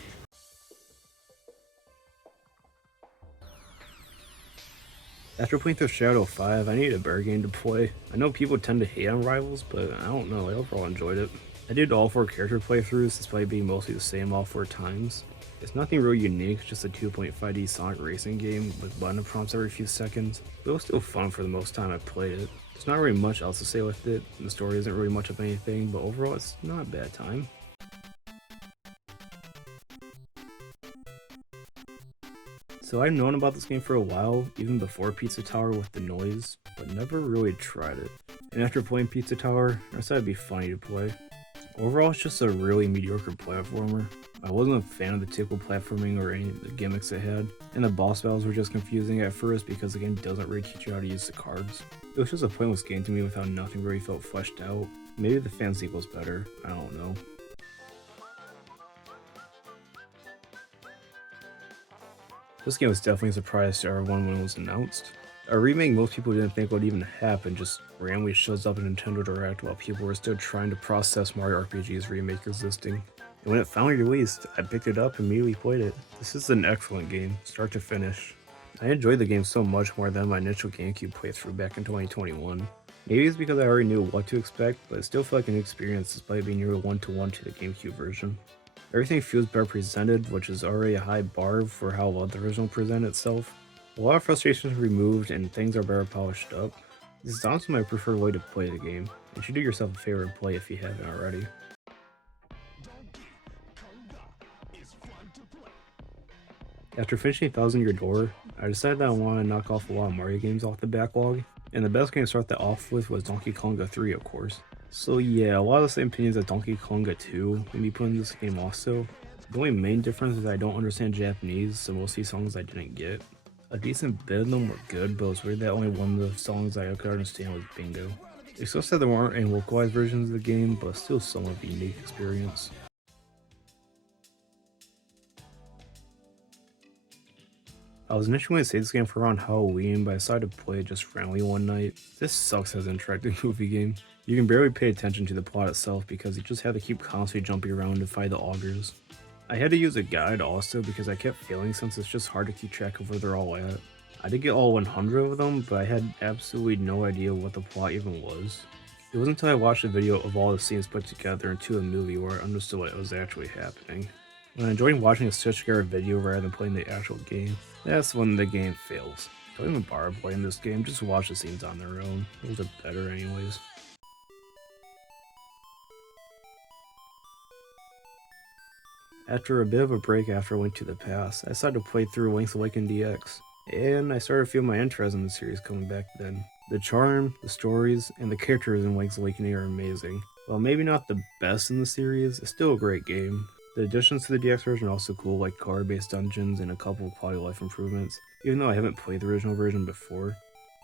After playing through Shadow 5, I needed a better game to play. I know people tend to hate on Rivals, but I don't know, I overall enjoyed it. I did all 4 character playthroughs despite being mostly the same all 4 times. It's nothing really unique, just a 2.5D Sonic racing game with button prompts every few seconds, but it was still fun for the most time I played it. There's not really much else to say with it, the story isn't really much of anything, but overall it's not a bad time. So I've known about this game for a while, even before Pizza Tower with the noise, but never really tried it. And after playing Pizza Tower, I decided it'd be funny to play. Overall, it's just a really mediocre platformer. I wasn't a fan of the typical platforming or any of the gimmicks it had, and the boss battles were just confusing at first because the game doesn't really teach you how to use the cards. It was just a pointless game to me with how nothing really felt fleshed out. Maybe the fan sequel's better, I don't know. This game was definitely a surprise to everyone when it was announced. I A remake most people didn't think would even happen just randomly shows up in Nintendo Direct while people were still trying to process Mario RPG's remake existing. And when it finally released, I picked it up and immediately played it. This is an excellent game, start to finish. I enjoyed the game so much more than my initial GameCube playthrough back in 2021. Maybe it's because I already knew what to expect, but it still felt like a new experience despite being nearly one-to-one to the GameCube version. Everything feels better presented, which is already a high bar for how well the original presented itself. A lot of frustrations removed and things are better polished up. This is honestly my preferred way to play the game. You should do yourself a favor and play if you haven't already. After finishing Thousand Year Door, I decided that I wanted to knock off a lot of Mario games off the backlog, and the best game to start that off with was Donkey Konga 3 of course. So yeah, a lot of the same opinions as Donkey Konga 2 when we put in this game also. The only main difference is I don't understand Japanese, so most of these songs I didn't get. A decent bit of them were good, but it was weird that only one of the songs I could understand was Bingo. It still said there weren't any localized versions of the game, but still somewhat of a unique experience. I was initially going to save this game for around Halloween, but I decided to play it just randomly one night. This sucks as an interactive movie game. You can barely pay attention to the plot itself because you just have to keep constantly jumping around to fight the augurs. I had to use a guide also because I kept failing since it's just hard to keep track of where they're all at. I did get all 100 of them, but I had absolutely no idea what the plot even was. It wasn't until I watched a video of all the scenes put together into a movie where I understood what was actually happening. When I enjoyed watching a Switch Guard video rather than playing the actual game, that's when the game fails. Don't even bother playing this game, just watch the scenes on their own. Those are better anyways. After a bit of a break after Link to the Past, I decided to play through Link's Awakening DX, and I started feeling my interest in the series coming back then. The charm, the stories, and the characters in Link's Awakening are amazing. While maybe not the best in the series, it's still a great game. The additions to the DX version are also cool, like card-based dungeons and a couple of quality of life improvements, even though I haven't played the original version before.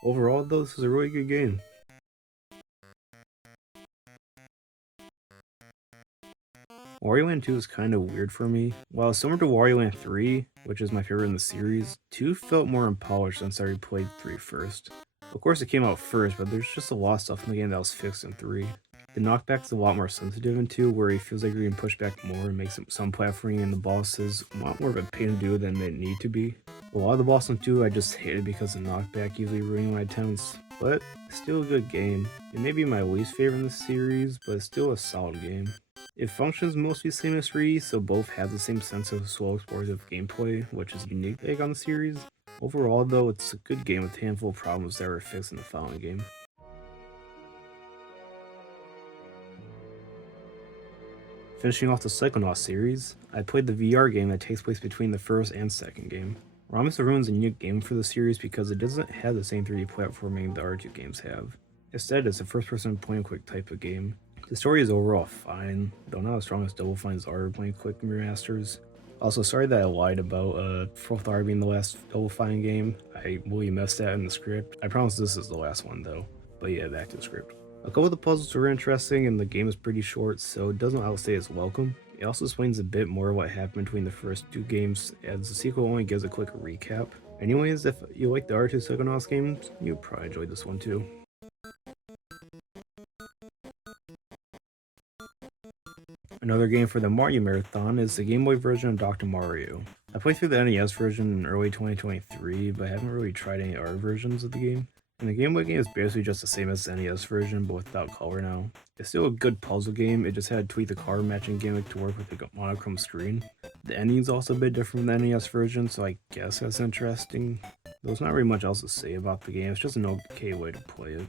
Overall though, this is a really good game. Wario Land 2 is kind of weird for me. While similar to Wario Land 3, which is my favorite in the series, 2 felt more unpolished since I replayed 3 first. Of course it came out first, but there's just a lot of stuff in the game that was fixed in 3. The knockback's a lot more sensitive in 2, where he feels like you're getting pushed back more and makes some platforming and the bosses a lot more of a pain to do than they need to be. A lot of the bosses in 2 I just hated because the knockback usually ruined my attempts, but it's still a good game. It may be my least favorite in the series, but it's still a solid game. It functions mostly the same as 3, so both have the same sense of slow explorative gameplay, which is a unique take on the series. Overall though, it's a good game with a handful of problems that were fixed in the following game. Finishing off the Psychonauts series, I played the VR game that takes place between the first and second game. Promise of Ruin is a unique game for the series because it doesn't have the same 3D platforming the other two games have. Instead, it's a first-person point-and-click type of game. The story is overall fine, though not as strong as Double Fine's Art point-and-click remasters. Also, sorry that I lied about Fourth Art being the last Double Fine game. I really messed that in the script. I promise this is the last one though. But yeah, back to the script. A couple of the puzzles were interesting and the game is pretty short, so it doesn't outstay its welcome. It also explains a bit more what happened between the first two games, as the sequel only gives a quick recap. Anyways, if you like the other two Psychonauts games, you'll probably enjoy this one too. Another game for the Mario Marathon is the Game Boy version of Dr. Mario. I played through the NES version in early 2023, but I haven't really tried any other versions of the game. And the Game Boy game is basically just the same as the NES version, but without color now. It's still a good puzzle game, it just had to tweak the color matching gimmick to work with the monochrome screen. The ending's also a bit different from the NES version, so I guess that's interesting. There's not really much else to say about the game, it's just an okay way to play it.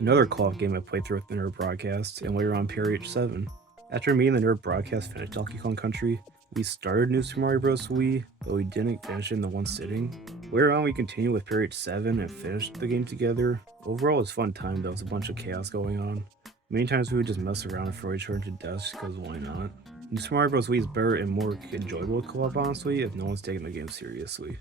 Another co-op game I played through with the Nerd Broadcast, and later on PRH7. After me and the Nerd Broadcast finished Donkey Kong Country, we started New Super Mario Bros. Wii, but we didn't finish it in the one sitting. Later on we continued with PRH7 and finished the game together. Overall it was a fun time though, there was a bunch of chaos going on. Many times we would just mess around and throw each other to death because why not? New Super Mario Bros. Wii is better and more enjoyable with co-op honestly if no one's taking the game seriously.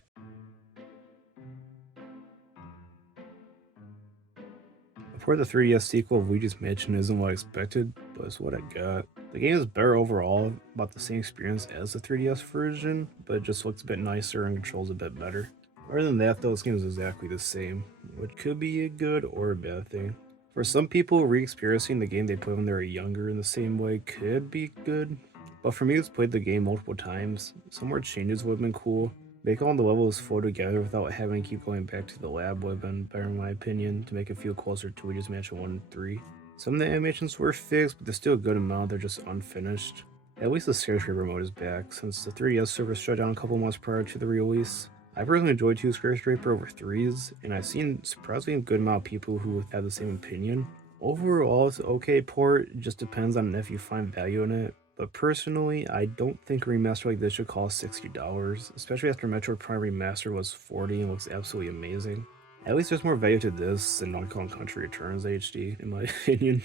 Before the 3DS sequel of Luigi's Mansion isn't what I expected, but it's what I got. The game is better overall, about the same experience as the 3DS version, but it just looks a bit nicer and controls a bit better. Other than that though, this game is exactly the same, which could be a good or a bad thing. For some people, re-experiencing the game they played when they were younger in the same way could be good, but for me who's played the game multiple times, some more changes would have been cool. Make all the levels flow together without having to keep going back to the lab would have been better in my opinion to make it feel closer to Luigi's Mansion 1 and 3. Some of the animations were fixed, but there's still a good amount they're just unfinished. At least the skyscraper mode is back, since the 3DS server shut down a couple months prior to the release. I personally enjoyed 2 skyscraper over 3s, and I've seen surprisingly a good amount of people who have the same opinion. Overall, it's an okay port, it just depends on if you find value in it. But personally, I don't think a remaster like this should cost $60, especially after Metroid Prime Remaster was $40 and looks absolutely amazing. At least there's more value to this than Donkey Kong Country Returns HD, in my opinion.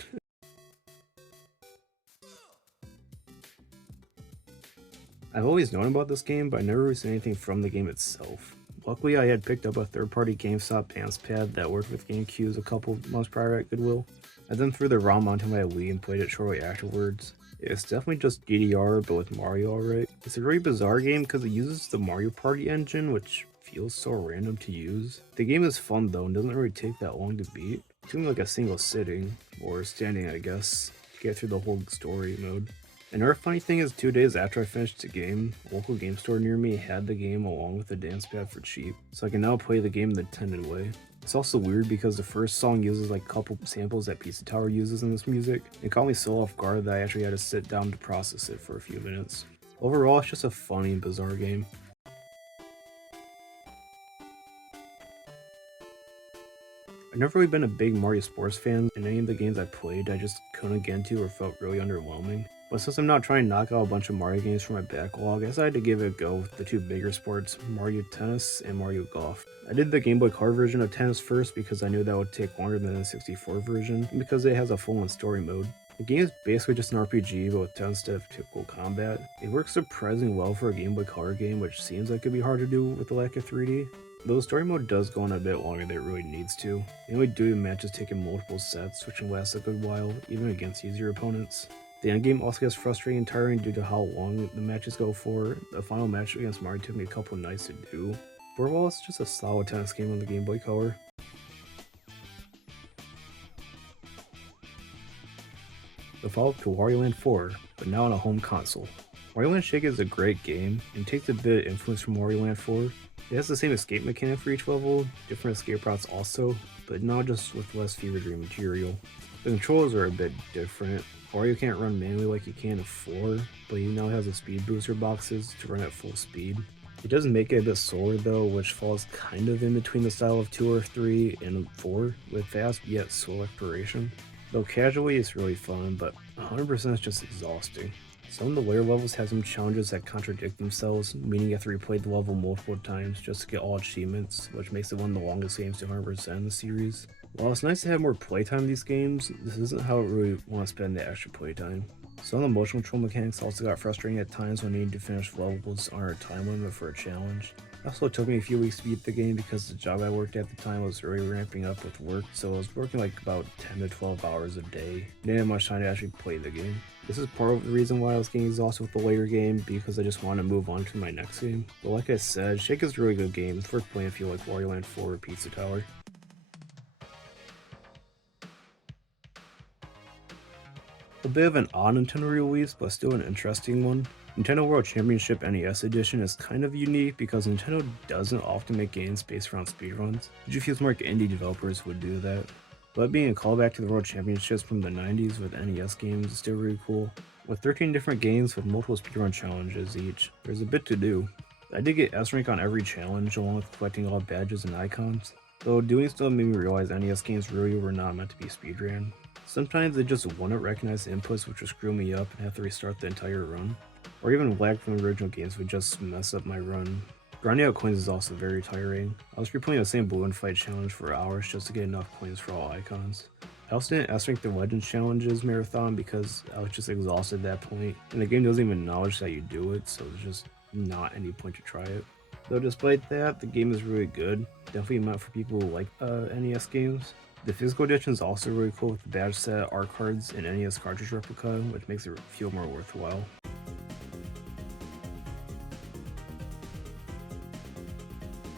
I've always known about this game, but I never really seen anything from the game itself. Luckily, I had picked up a third-party GameStop pants pad that worked with GameCubes a couple months prior at Goodwill. I then threw the ROM onto my Wii and played it shortly afterwards. It's definitely just DDR, but with Mario alright. It's a really bizarre game because it uses the Mario Party engine, which feels so random to use. The game is fun though and doesn't really take that long to beat. It took me like a single sitting, or standing I guess, to get through the whole story mode. Another funny thing is 2 days after I finished the game, a local game store near me had the game along with the dance pad for cheap, so I can now play the game the intended way. It's also weird because the first song uses like a couple samples that Pizza Tower uses in this music. It caught me so off guard that I actually had to sit down to process it for a few minutes. Overall, it's just a funny and bizarre game. I've never really been a big Mario Sports fan, and any of the games I played I just couldn't get into or felt really underwhelming. But since I'm not trying to knock out a bunch of Mario games from my backlog, I decided to give it a go with the 2 bigger sports, Mario Tennis and Mario Golf. I did the Game Boy Color version of Tennis first because I knew that would take longer than the 64 version, and because it has a full-on story mode. The game is basically just an RPG, but with 10 instead of typical combat. It works surprisingly well for a Game Boy Color game, which seems like it'd be hard to do with the lack of 3D. Though the story mode does go on a bit longer than it really needs to. The only do the matches taking multiple sets, which can last a good while, even against easier opponents. The endgame also gets frustrating and tiring due to how long the matches go for. The final match against Mario took me a couple nights to do. But overall, it's just a solid tennis game on the Game Boy Color. The follow-up to Wario Land 4, but now on a home console. Wario Land Shake is a great game, and takes a bit of influence from Wario Land 4. It has the same escape mechanic for each level, different escape routes also, but now just with less fever dream material. The controls are a bit different. Wario can't run manually like you can in 4, but he now has the speed booster boxes to run at full speed. It does make it a bit slower though, which falls kind of in between the style of 2 or 3 and 4, with fast yet slow exploration. Though casually it's really fun, but 100% is just exhausting. Some of the later levels have some challenges that contradict themselves, meaning you have to replay the level multiple times just to get all achievements, which makes it one of the longest games to 100% in the series. While it's nice to have more playtime in these games, this isn't how I really want to spend the extra playtime. Some of the motion control mechanics also got frustrating at times when needing to finish levels on a time limit for a challenge. It also took me a few weeks to beat the game because the job I worked at the time was really ramping up with work, so I was working like about 10 to 12 hours a day. Didn't have much time to actually play the game. This is part of the reason why I was getting exhausted with the later game, because I just wanted to move on to my next game. But like I said, Shake is a really good game. It's worth playing if you like Wario Land 4 or Pizza Tower. A bit of an odd Nintendo release, but still an interesting one. Nintendo World Championship NES Edition is kind of unique because Nintendo doesn't often make games based around speedruns. It just feels more like indie developers would do that. But being a callback to the World Championships from the 90s with NES games is still really cool. With 13 different games with multiple speedrun challenges each, there's a bit to do. I did get S rank on every challenge along with collecting all badges and icons, though doing so made me realize NES games really were not meant to be speedrun. Sometimes they just wouldn't recognize the inputs, which would screw me up and have to restart the entire run. Or even lag from the original games would just mess up my run. Grinding out coins is also very tiring. I was replaying the same balloon fight challenge for hours just to get enough coins for all icons. I also didn't S-rank the Legends Challenges marathon because I was just exhausted at that point, and the game doesn't even acknowledge that you do it, so there's just not any point to try it. Though despite that, the game is really good. Definitely meant for people who like NES games. The physical edition is also really cool with the badge set, art cards, and NES cartridge replica, which makes it feel more worthwhile.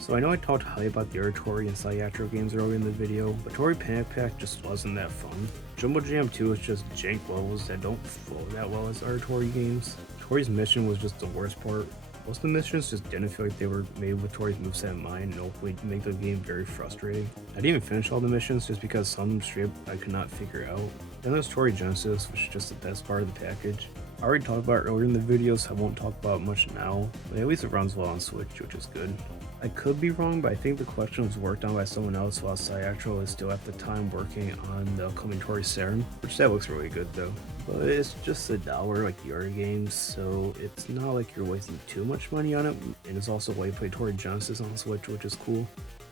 So I know I talked highly about the Tori and Cyatro games earlier in the video, but Tori Panic Pack just wasn't that fun. Jumbo Jam 2 is just jank levels that don't flow that well as Tori games. Tori's mission was just the worst part. Most of the missions just didn't feel like they were made with Tori's moveset in mind and hopefully make the game very frustrating. I didn't even finish all the missions just because some straight I could not figure out. Then there's Tori Genesis, which is just the best part of the package. I already talked about it earlier in the video, so I won't talk about it much now, but at least it runs well on Switch, which is good. I could be wrong, but I think the collection was worked on by someone else while Cyatro is still at the time working on the upcoming Tori Saturn, which that looks really good though. But it's just $1 like the other games, so it's not like you're wasting too much money on it, and it's also why you play Tori Genesis on Switch, which is cool.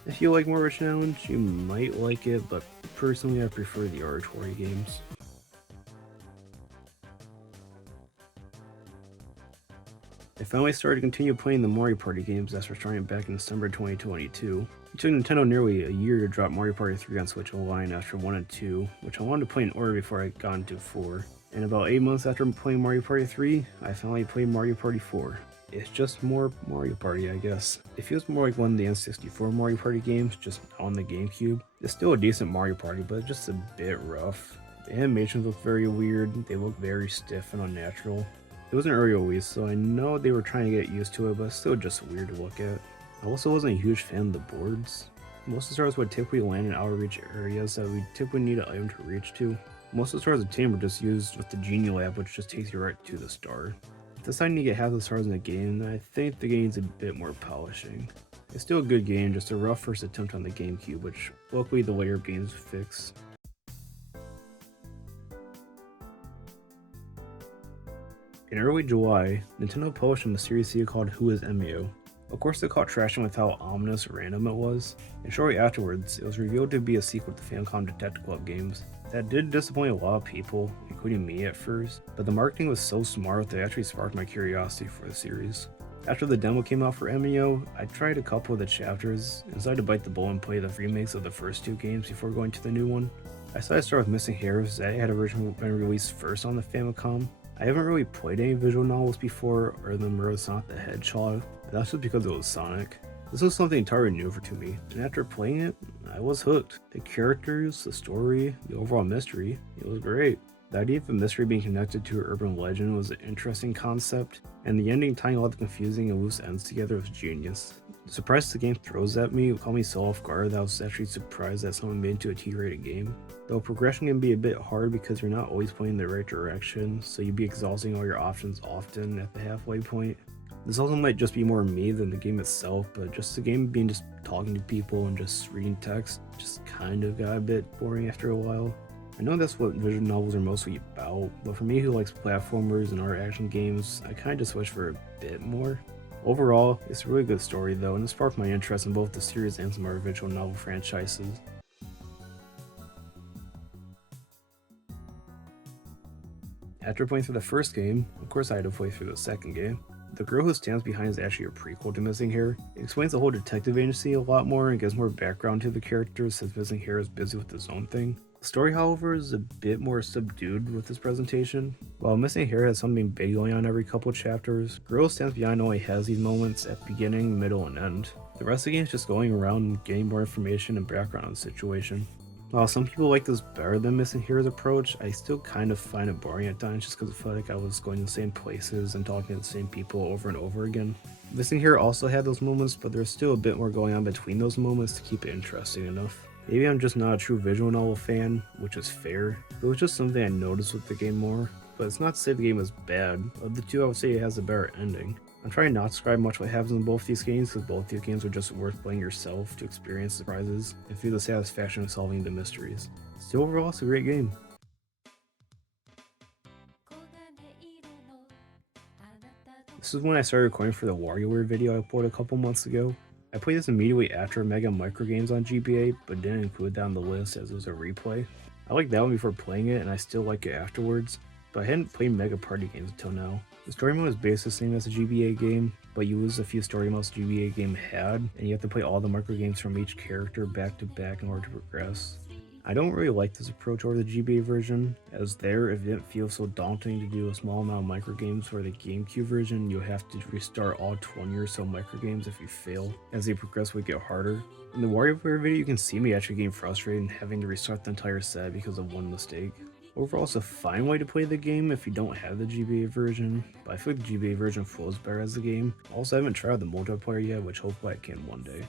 If you like more of a challenge, you might like it, but personally I prefer the other Tori games. I finally started to continue playing the Mario Party games after starting back in December 2022. It took Nintendo nearly a year to drop Mario Party 3 on Switch Online after 1 and 2, which I wanted to play in order before I got into 4. And about 8 months after playing Mario Party 3, I finally played Mario Party 4. It's just more Mario Party, I guess. It feels more like one of the N64 Mario Party games, just on the GameCube. It's still a decent Mario Party, but just a bit rough. The animations look very weird, they look very stiff and unnatural. It was an early release, so I know they were trying to get used to it, but it's still just weird to look at. I also wasn't a huge fan of the boards. Most of the stars would typically land in outreach areas that we typically need an item to reach to. Most of the stars obtained were just used with the Genie Lab, which just takes you right to the star. If deciding to get half the stars in the game, then I think the game needs a bit more polishing. It's still a good game, just a rough first attempt on the GameCube, which luckily the later games fix. In early July, Nintendo published a mysterious sequel called Who is Emio? Of course they caught traction with how ominous random it was, and shortly afterwards, it was revealed to be a sequel to Famicom Detective Club games. That did disappoint a lot of people, including me at first, but the marketing was so smart that it actually sparked my curiosity for the series. After the demo came out for Emio, I tried a couple of the chapters, and decided to bite the bullet and play the remakes of the first 2 games before going to the new one. I decided to start with Missing Heroes that had originally been released first on the Famicom. I haven't really played any visual novels before, other than Murder Sonic the Hedgehog, but that's just because it was Sonic. This was something entirely new to me, and after playing it, I was hooked. The characters, the story, the overall mystery, it was great. The idea of a mystery being connected to an urban legend was an interesting concept, and the ending tying all the confusing and loose ends together was genius. The surprise the game throws at me caught me so off guard that I was actually surprised that someone made it into a T-rated game. Though progression can be a bit hard because you're not always playing in the right direction, so you'd be exhausting all your options often at the halfway point. This also might just be more me than the game itself, but just the game being just talking to people and just reading text just kind of got a bit boring after a while. I know that's what visual novels are mostly about, but for me who likes platformers and art action games, I kinda just wish for a bit more. Overall, it's a really good story though, and it sparked my interest in both the series and some other visual novel franchises. After playing through the first game, of course I had to play through the second game. The girl who stands behind is actually a prequel to Missing Hair. It explains the whole detective agency a lot more and gives more background to the characters since Missing Hair is busy with his own thing. The story, however, is a bit more subdued with this presentation. While Missing Hair has something big going on every couple chapters, Girl Who Stands Behind only has these moments at beginning, middle, and end. The rest of the game is just going around and getting more information and background on the situation. While some people like this better than Missing Hero's approach, I still kind of find it boring at times just because I felt like I was going to the same places and talking to the same people over and over again. Missing Hero also had those moments, but there's still a bit more going on between those moments to keep it interesting enough. Maybe I'm just not a true visual novel fan, which is fair. It was just something I noticed with the game more, but it's not to say the game is bad. Of the two, I would say it has a better ending. I'm trying not to describe much what happens in both these games, because both these games are just worth playing yourself to experience surprises and feel the satisfaction of solving the mysteries. Still, overall, it's a great game. This is when I started recording for the WarioWare video I uploaded a couple months ago. I played this immediately after Mega Micro Games on GBA, but didn't include that on the list as it was a replay. I liked that one before playing it, and I still like it afterwards, but I hadn't played Mega Party games until now. The story mode is basically the same as the GBA game. but you lose a few story modes the GBA game had, and you have to play all the micro games from each character back to back in order to progress. I don't really like this approach over the GBA version, as there it didn't feel so daunting to do a small amount of micro games. For the GameCube version, you'll have to restart all 20 or so micro games if you fail. As they progress, would get harder. In the WarioWare video, you can see me actually getting frustrated and having to restart the entire set because of one mistake. Overall, it's a fine way to play the game if you don't have the GBA version, but I feel like the GBA version flows better as a game. Also, I haven't tried the multiplayer yet, which hopefully I can one day.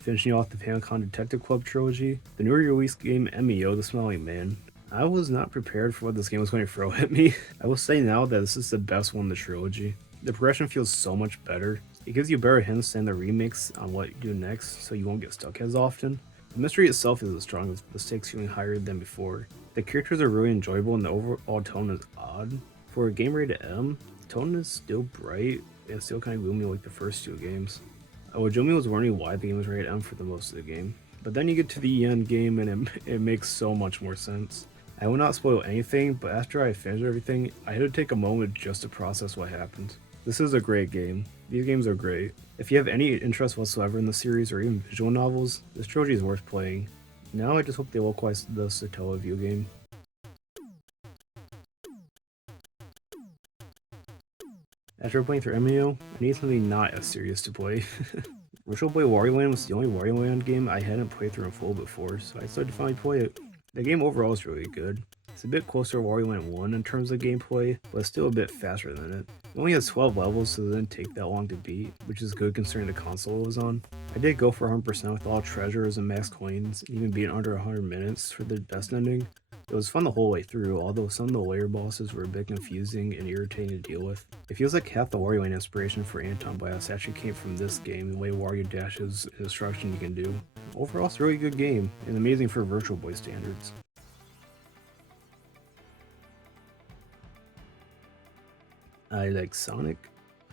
Finishing off the Famicom Detective Club trilogy, the newly released game Emio the Smiling Man. I was not prepared for what this game was going to throw at me. I will say now that this is the best one in the trilogy. The progression feels so much better. It gives you better hints than the remakes on what you do next, so you won't get stuck as often. The mystery itself is as strong, with the stakes feeling higher than before. The characters are really enjoyable and the overall tone is odd. For a game rated M, the tone is still bright and still kind of gloomy like the first two games. Ojumi was wondering why the game was rated M for the most of the game, but then you get to the end game and it makes so much more sense. I will not spoil anything, but after I finished everything, I had to take a moment just to process what happened. This is a great game. These games are great. If you have any interest whatsoever in the series or even visual novels, this trilogy is worth playing. Now I just hope they localize the Sotella View game. After playing through Emio, I need something not as serious to play. Virtual Boy Wario Land was the only Wario Land game I hadn't played through in full before, so I decided to finally play it. The game overall is really good. It's a bit closer to Wario Land 1 in terms of gameplay, but it's still a bit faster than it. It only has 12 levels, so it didn't take that long to beat, which is good considering the console it was on. I did go for 100% with all treasures and max coins, and even beat it under 100 minutes for the best ending. It was fun the whole way through, although some of the layer bosses were a bit confusing and irritating to deal with. It feels like half the Wario Land inspiration for Anton Blast actually came from this game, the way Wario dashes and destruction you can do. Overall, it's a really good game, and amazing for Virtual Boy standards. I like Sonic,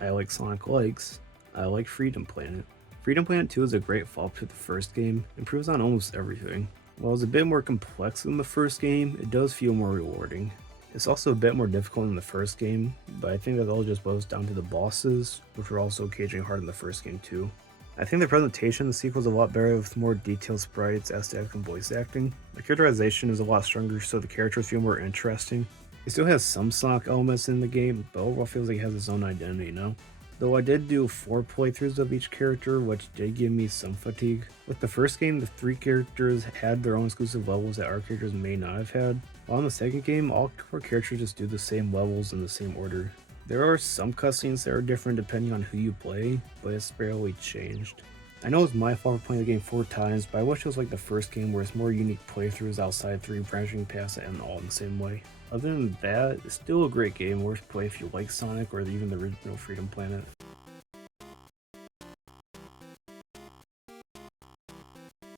I like Sonic Likes, I like Freedom Planet. Freedom Planet 2 is a great follow-up to the first game, improves on almost everything. While it's a bit more complex than the first game, it does feel more rewarding. It's also a bit more difficult than the first game, but I think that all just boils down to the bosses, which were also occasionally hard in the first game too. I think the presentation in the sequel is a lot better with more detailed sprites, aesthetic, and voice acting. The characterization is a lot stronger, so the characters feel more interesting. It still has some Sonic elements in the game, but overall feels like it has its own identity now. Though I did do 4 playthroughs of each character, which did give me some fatigue. With the first game, the 3 characters had their own exclusive levels that our characters may not have had. While in the second game, all 4 characters just do the same levels in the same order. There are some cutscenes that are different depending on who you play, but it's barely changed. I know it's my fault for playing the game 4 times, but I wish it was like the first game where it's more unique playthroughs outside 3 branching paths that end all in the same way. Other than that, it's still a great game worth playing if you like Sonic or even the original Freedom Planet.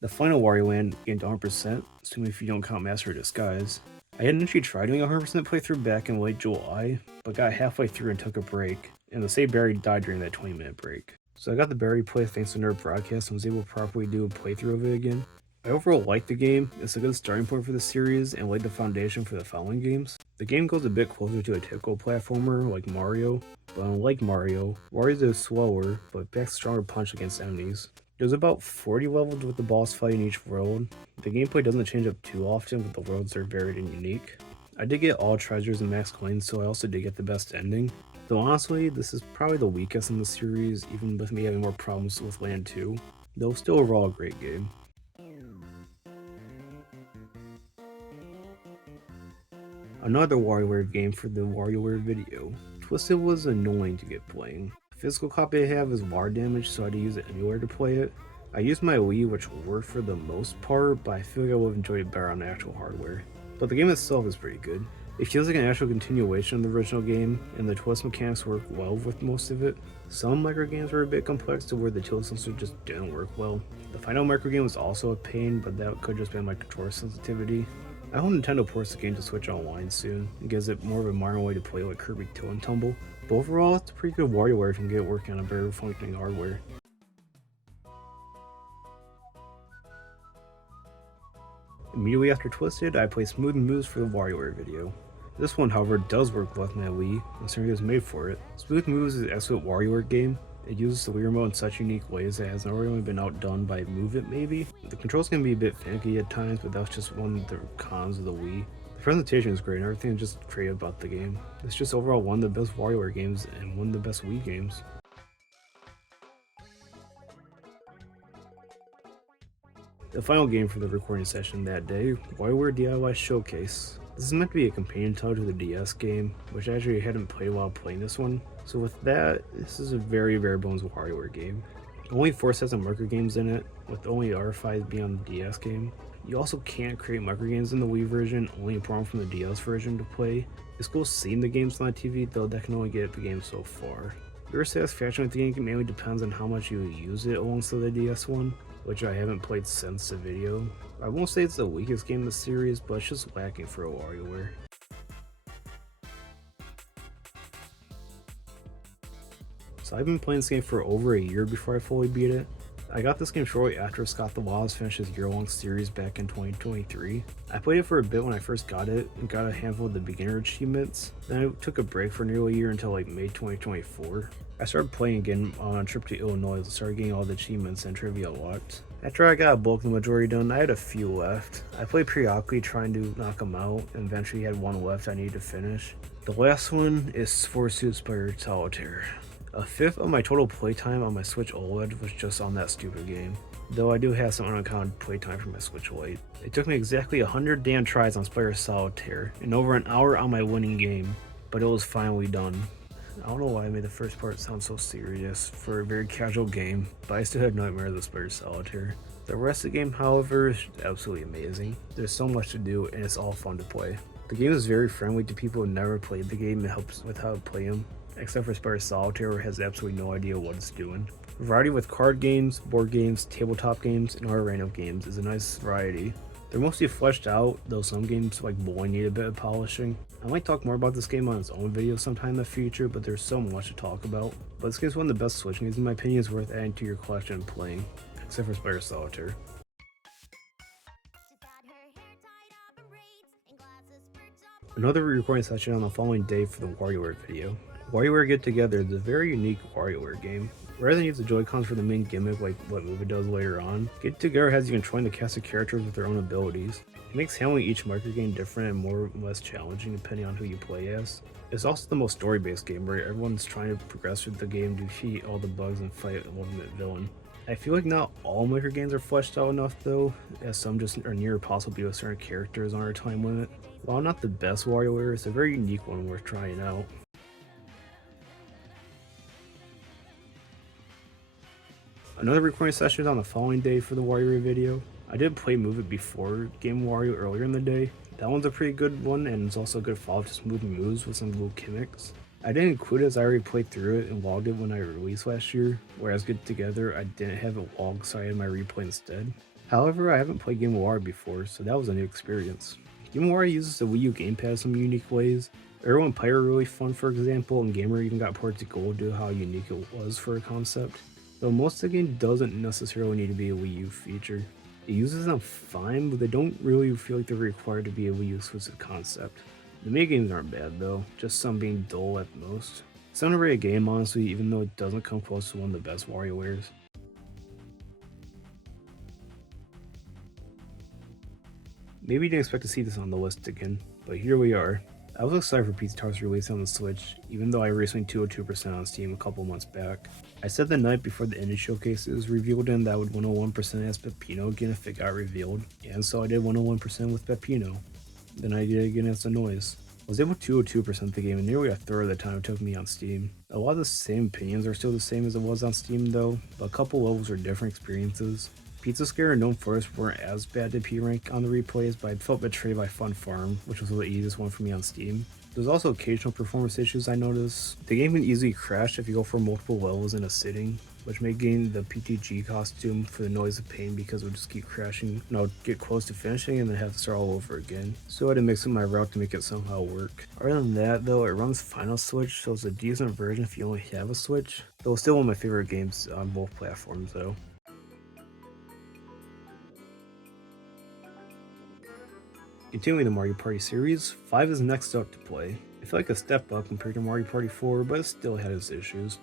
The final Wario Land gained 100%, assuming if you don't count Master of Disguise. I had initially tried doing a 100% playthrough back in late July, but got halfway through and took a break, and the save berry died during that 20-minute break. So I got the berry play thanks to Nerd Broadcast and was able to properly do a playthrough of it again. I overall like the game. It's a good starting point for the series and laid the foundation for the following games. The game goes a bit closer to a typical platformer like Mario, but unlike Mario, Wario is slower but packs a stronger punch against enemies. There's about 40 levels with the boss fight in each world. The gameplay doesn't change up too often, but the worlds are varied and unique. I did get all treasures and max coins, so I also did get the best ending. Though honestly, this is probably the weakest in the series, even with me having more problems with Land 2. Though still overall a great game. Another WarioWare game for the WarioWare video. Twisted was annoying to get playing. The physical copy I have is water damage, so I had to use it anywhere to play it. I used my Wii, which worked for the most part, but I feel like I would have enjoyed it better on actual hardware. But the game itself is pretty good. It feels like an actual continuation of the original game, and the twist mechanics work well with most of it. Some micro games were a bit complex to where the tilt sensor just didn't work well. The final micro game was also a pain, but that could just be my controller sensitivity. I hope Nintendo ports the game to Switch Online soon, and gives it more of a modern way to play like Kirby Tilt and Tumble. But overall, it's a pretty good WarioWare if you can get it working on a better functioning hardware. Immediately after Twisted, I played Smooth Moves for the WarioWare video. This one, however, does work well with my Wii, and certainly was made for it. Spooky Moves is an excellent WarioWare game. It uses the Wii Remote in such unique ways that it has not really been outdone by Move It maybe. The controls can be a bit finicky at times, but that's just one of the cons of the Wii. The presentation is great and everything is just great about the game. It's just overall one of the best WarioWare games and one of the best Wii games. The final game for the recording session that day, WarioWare DIY Showcase. This is meant to be a companion title to the DS game, which I actually hadn't played while playing this one. So with that, this is a very bare bones WarioWare game. Only 4 sets of marker games in it, with only R5s being on the DS game. You also can't create marker games in the Wii version, only import them from the DS version to play. It's cool seeing the games on the TV, though that can only get the game so far. Your satisfaction with the game mainly depends on how much you use it alongside the DS one, which I haven't played since the video. I won't say it's the weakest game in the series, but it's just lacking for a WarioWare. So I've been playing this game for over a year before I fully beat it. I got this game shortly after Scott the Wild finished his year-long series back in 2023. I played it for a bit when I first got it, and got a handful of the beginner achievements. Then I took a break for nearly a year until like May 2024. I started playing again on a trip to Illinois and started getting all the achievements and trivia locked. After I got a bulk of the majority done, I had a few left. I played periodically trying to knock them out, and eventually had one left I needed to finish. The last one is Sportsuit Spire Solitaire. A fifth of my total playtime on my Switch OLED was just on that stupid game, though I do have some unaccounted playtime for my Switch Lite. It took me exactly 100 damn tries on Spire Solitaire, and over an hour on my winning game, but it was finally done. I don't know why I made the first part sound so serious for a very casual game, but I still had nightmares of Spire Solitaire. The rest of the game, however, is absolutely amazing. There's so much to do, and it's all fun to play. The game is very friendly to people who never played the game and helps with how to play them, except for Spire Solitaire, who has absolutely no idea what it's doing. Variety with card games, board games, tabletop games, and other random games is a nice variety. They're mostly fleshed out, though some games like bowling need a bit of polishing. I might talk more about this game on its own video sometime in the future, but there's so much to talk about. But this game's one of the best Switch games in my opinion, is worth adding to your collection and playing, except for Spire Solitaire. Another recording session on the following day for the WarioWare video. WarioWare Get Together is a very unique WarioWare game. Rather than use the Joy-Cons for the main gimmick like what Move It does later on, Get Together has you controlling the cast of characters with their own abilities. It makes handling each marker game different and more or less challenging depending on who you play as. It's also the most story-based game where everyone's trying to progress through the game to defeat all the bugs and fight an ultimate villain. I feel like not all marker games are fleshed out enough though, as some just are near impossible with certain characters on our time limit. While not the best WarioWare, it's a very unique one worth trying out. Another recording session on the following day for the WarioWare video. I did play Move It before Game Wario earlier in the day. That one's a pretty good one, and it's also a good follow-up to Smoothie Moves with some little gimmicks. I didn't include it as I already played through it and logged it when I released last year, whereas Get Together I didn't have it logged, so I had my replay instead. However, I haven't played Game Wario before, so that was a new experience. Game Wario uses the Wii U gamepad in some unique ways. Everyone Pyre are really fun, for example, and Gamer even got ported to Gold due to how unique it was for a concept. Though most of the game doesn't necessarily need to be a Wii U feature. It uses them fine, but they don't really feel like they're required to be a Wii U exclusive concept. The minigames aren't bad though, just some being dull at most. It's not a great game honestly, even though it doesn't come close to one of the best WarioWares. Maybe you didn't expect to see this on the list again, but here we are. I was excited for Pizza Tower's release on the Switch, even though I recently 202% on Steam a couple months back. I said the night before the Indie Showcase it was revealed and that I would 101% as Peppino again if it got revealed, and so I did 101% with Peppino. Then I did it again as a Noise. I was able to 202% the game in nearly a third of the time it took me on Steam. A lot of the same opinions are still the same as it was on Steam though, but a couple levels are different experiences. Pizza Scare and Gnome Forest weren't as bad to P-rank on the replays, but I felt betrayed by Fun Farm, which was the easiest one for me on Steam. There's also occasional performance issues I noticed. The game can easily crash if you go for multiple levels in a sitting, which may gain the PTG costume for the Noise of Pain because it would just keep crashing and I would get close to finishing and then have to start all over again. So I had to mix up my route to make it somehow work. Other than that though, it runs Final Switch, so it's a decent version if you only have a Switch. Though it's still one of my favorite games on both platforms though. Continuing the Mario Party series, 5 is next up to play. I feel like a step up compared to Mario Party 4, but it still had its issues.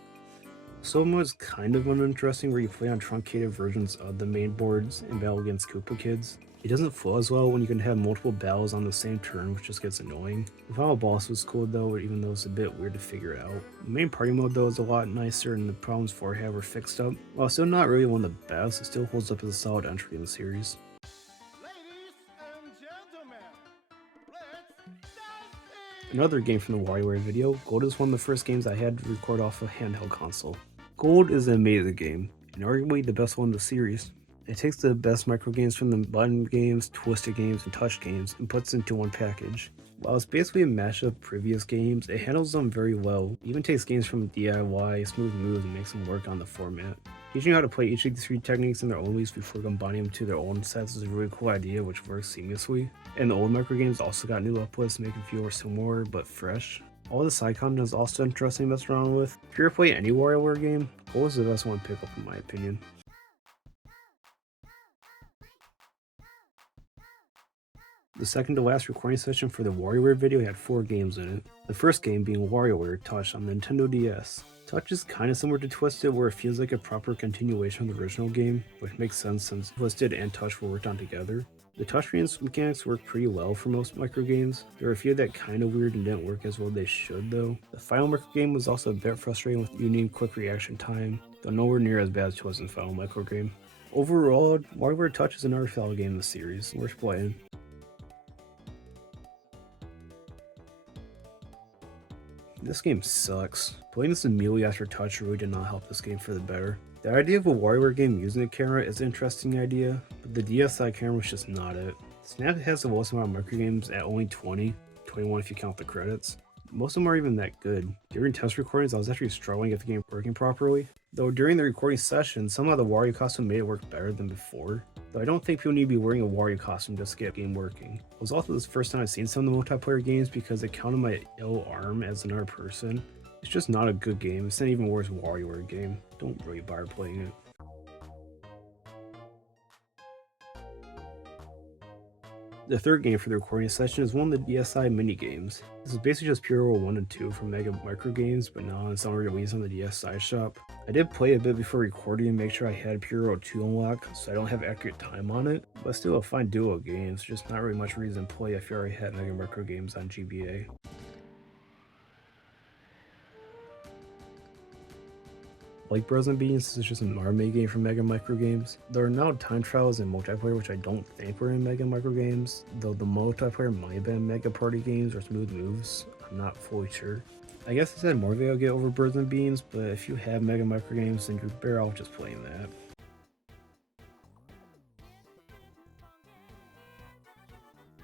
Solo mode is kind of uninteresting where you play on truncated versions of the main boards and battle against Koopa Kids. It doesn't flow as well when you can have multiple battles on the same turn, which just gets annoying. The final boss was cool though, even though it's a bit weird to figure out. The main party mode though is a lot nicer and the problems 4 had were fixed up. While still not really one of the best, it still holds up as a solid entry in the series. Another game from the WarioWare video, Gold is one of the first games I had to record off a handheld console. Gold is an amazing game, and arguably the best one in the series. It takes the best micro games from the button games, twisted games, and touch games, and puts it into one package. While it's basically a mashup of previous games, it handles them very well. It even takes games from DIY, Smooth Moves, and makes them work on the format. Teaching you how to play each of these 3 techniques in their own ways before combining them to their own sets is a really cool idea which works seamlessly. And the old micro games also got new uplifts to make them feel similar but fresh. All the side content is also interesting to mess around with. If you ever play any WarioWare game, Gold is the best one to pick up in my opinion. The second to last recording session for the WarioWare video had 4 games in it. The first game being WarioWare Touch on the Nintendo DS. Touch is kinda similar to Twisted where it feels like a proper continuation of the original game, which makes sense since Twisted and Touch were worked on together. The touch mechanics work pretty well for most micro games. There are a few that kinda weird and didn't work as well as they should though. The final micro game was also a bit frustrating with you needing quick reaction time, though nowhere near as bad as Twisted final micro game. Overall, WarioWare Touch is another solid game in the series, worth playing. This game sucks. Playing this immediately after Touch really did not help this game for the better. The idea of a WarioWare game using a camera is an interesting idea, but the DSi camera was just not it. Snap has the lowest amount of micro games at only 20, 21 if you count the credits. Most of them aren't even that good. During test recordings, I was actually struggling to get the game working properly. Though during the recording session, somehow the Wario costume made it work better than before. Though I don't think people need to be wearing a Wario costume just to get the game working. It was also the first time I've seen some of the multiplayer games because it counted my ill arm as another person. It's just not a good game. It's an even worse WarioWare game. Don't really bother playing it. The third game for the recording session is one of the DSi mini games. This is basically just Puro 1 and 2 from Mega Micro Games, but now in summer release on the DSi shop. I did play a bit before recording and make sure I had Puro 2 unlocked, so I don't have accurate time on it, but still a fine duo of games, just not really much reason to play if you already had Mega Micro Games on GBA. Like Bros and Beans is just an army game from Mega Micro Games. There are now time trials and multiplayer which I don't think were in Mega Micro Games, though the multiplayer might have been Mega Party Games or Smooth Moves, I'm not fully sure. I guess I said more video I'll get over Birds and Beans, but if you have Mega Micro Games then you're better off just playing that.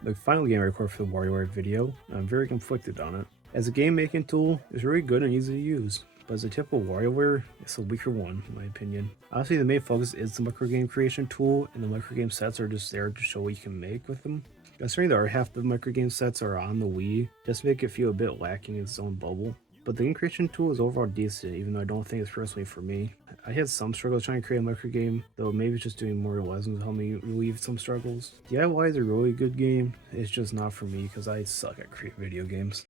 The final game I recorded for the WarioWare video, I'm very conflicted on it. As a game making tool, it's really good and easy to use. But as a typical WarioWare, it's a weaker one, in my opinion. Honestly, the main focus is the micro game creation tool, and the micro game sets are just there to show what you can make with them. Considering that our half the micro game sets are on the Wii, just make it feel a bit lacking in its own bubble. But the game creation tool is overall decent, even though I don't think it's personally for me. I had some struggles trying to create a micro game, though maybe just doing more lessons helped me relieve some struggles. DIY is a really good game, it's just not for me because I suck at creating video games.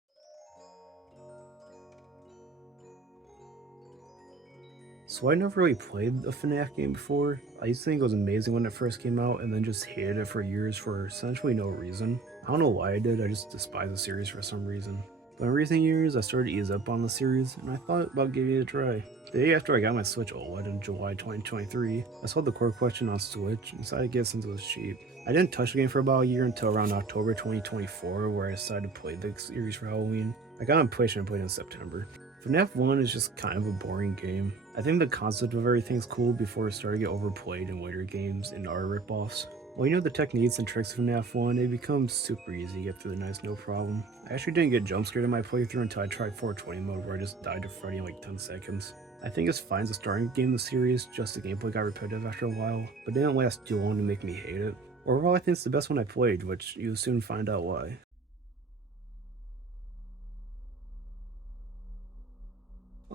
So I never really played a FNAF game before. I used to think it was amazing when it first came out and then just hated it for years for essentially no reason. I don't know why I did, I just despise the series for some reason. But in recent years, I started to ease up on the series and I thought about giving it a try. The day after I got my Switch OLED in July 2023, I saw the core collection on Switch and decided to get it since it was cheap. I didn't touch the game for about a year until around October 2024 where I decided to play the series for Halloween. I got on PlayStation and played it in September. FNAF 1 is just kind of a boring game. I think the concept of everything is cool before it started to get overplayed in later games and other ripoffs. When you know the techniques and tricks of FNAF 1, it becomes super easy to get through the nights no problem. I actually didn't get jump scared in my playthrough until I tried 420 mode where I just died to Freddy in like 10 seconds. I think it's fine as a starting game in the series, just the gameplay got repetitive after a while, but it didn't last too long to make me hate it. Overall I think it's the best one I played, which you'll soon find out why.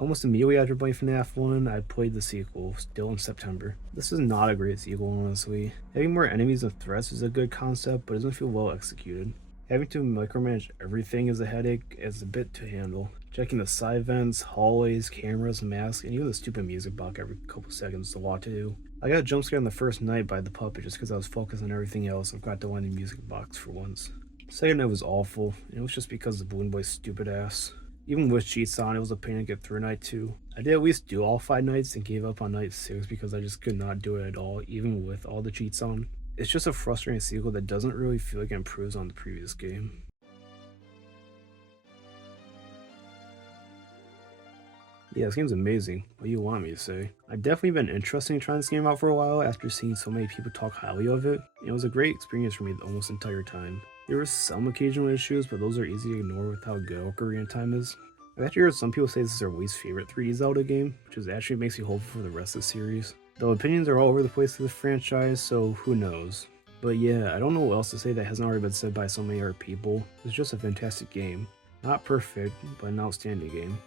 Almost immediately after playing FNAF 1, I played the sequel, still in September. This is not a great sequel, honestly. Having more enemies and threats is a good concept, but it doesn't feel well executed. Having to micromanage everything is a headache, it's a bit to handle. Checking the side vents, hallways, cameras, masks, and even the stupid music box every couple seconds is a lot to do. I got jump scared on the first night by the puppet just because I was focused on everything else and forgot to wind the music box for once. Second night was awful, and it was just because of Balloon Boy's stupid ass. Even with cheats on, it was a pain to get through night 2. I did at least do all 5 nights and gave up on night 6 because I just could not do it at all, even with all the cheats on. It's just a frustrating sequel that doesn't really feel like it improves on the previous game. Yeah, this game's amazing. What do you want me to say? I've definitely been interested in trying this game out for a while after seeing so many people talk highly of it, and it was a great experience for me almost the entire time. There were some occasional issues, but those are easy to ignore with how good Ocarina of Time is. I've actually heard some people say this is their least favorite 3D Zelda game, which actually makes me hopeful for the rest of the series. Though opinions are all over the place for the franchise, so who knows. But yeah, I don't know what else to say that hasn't already been said by so many other people. It's just a fantastic game. Not perfect, but an outstanding game.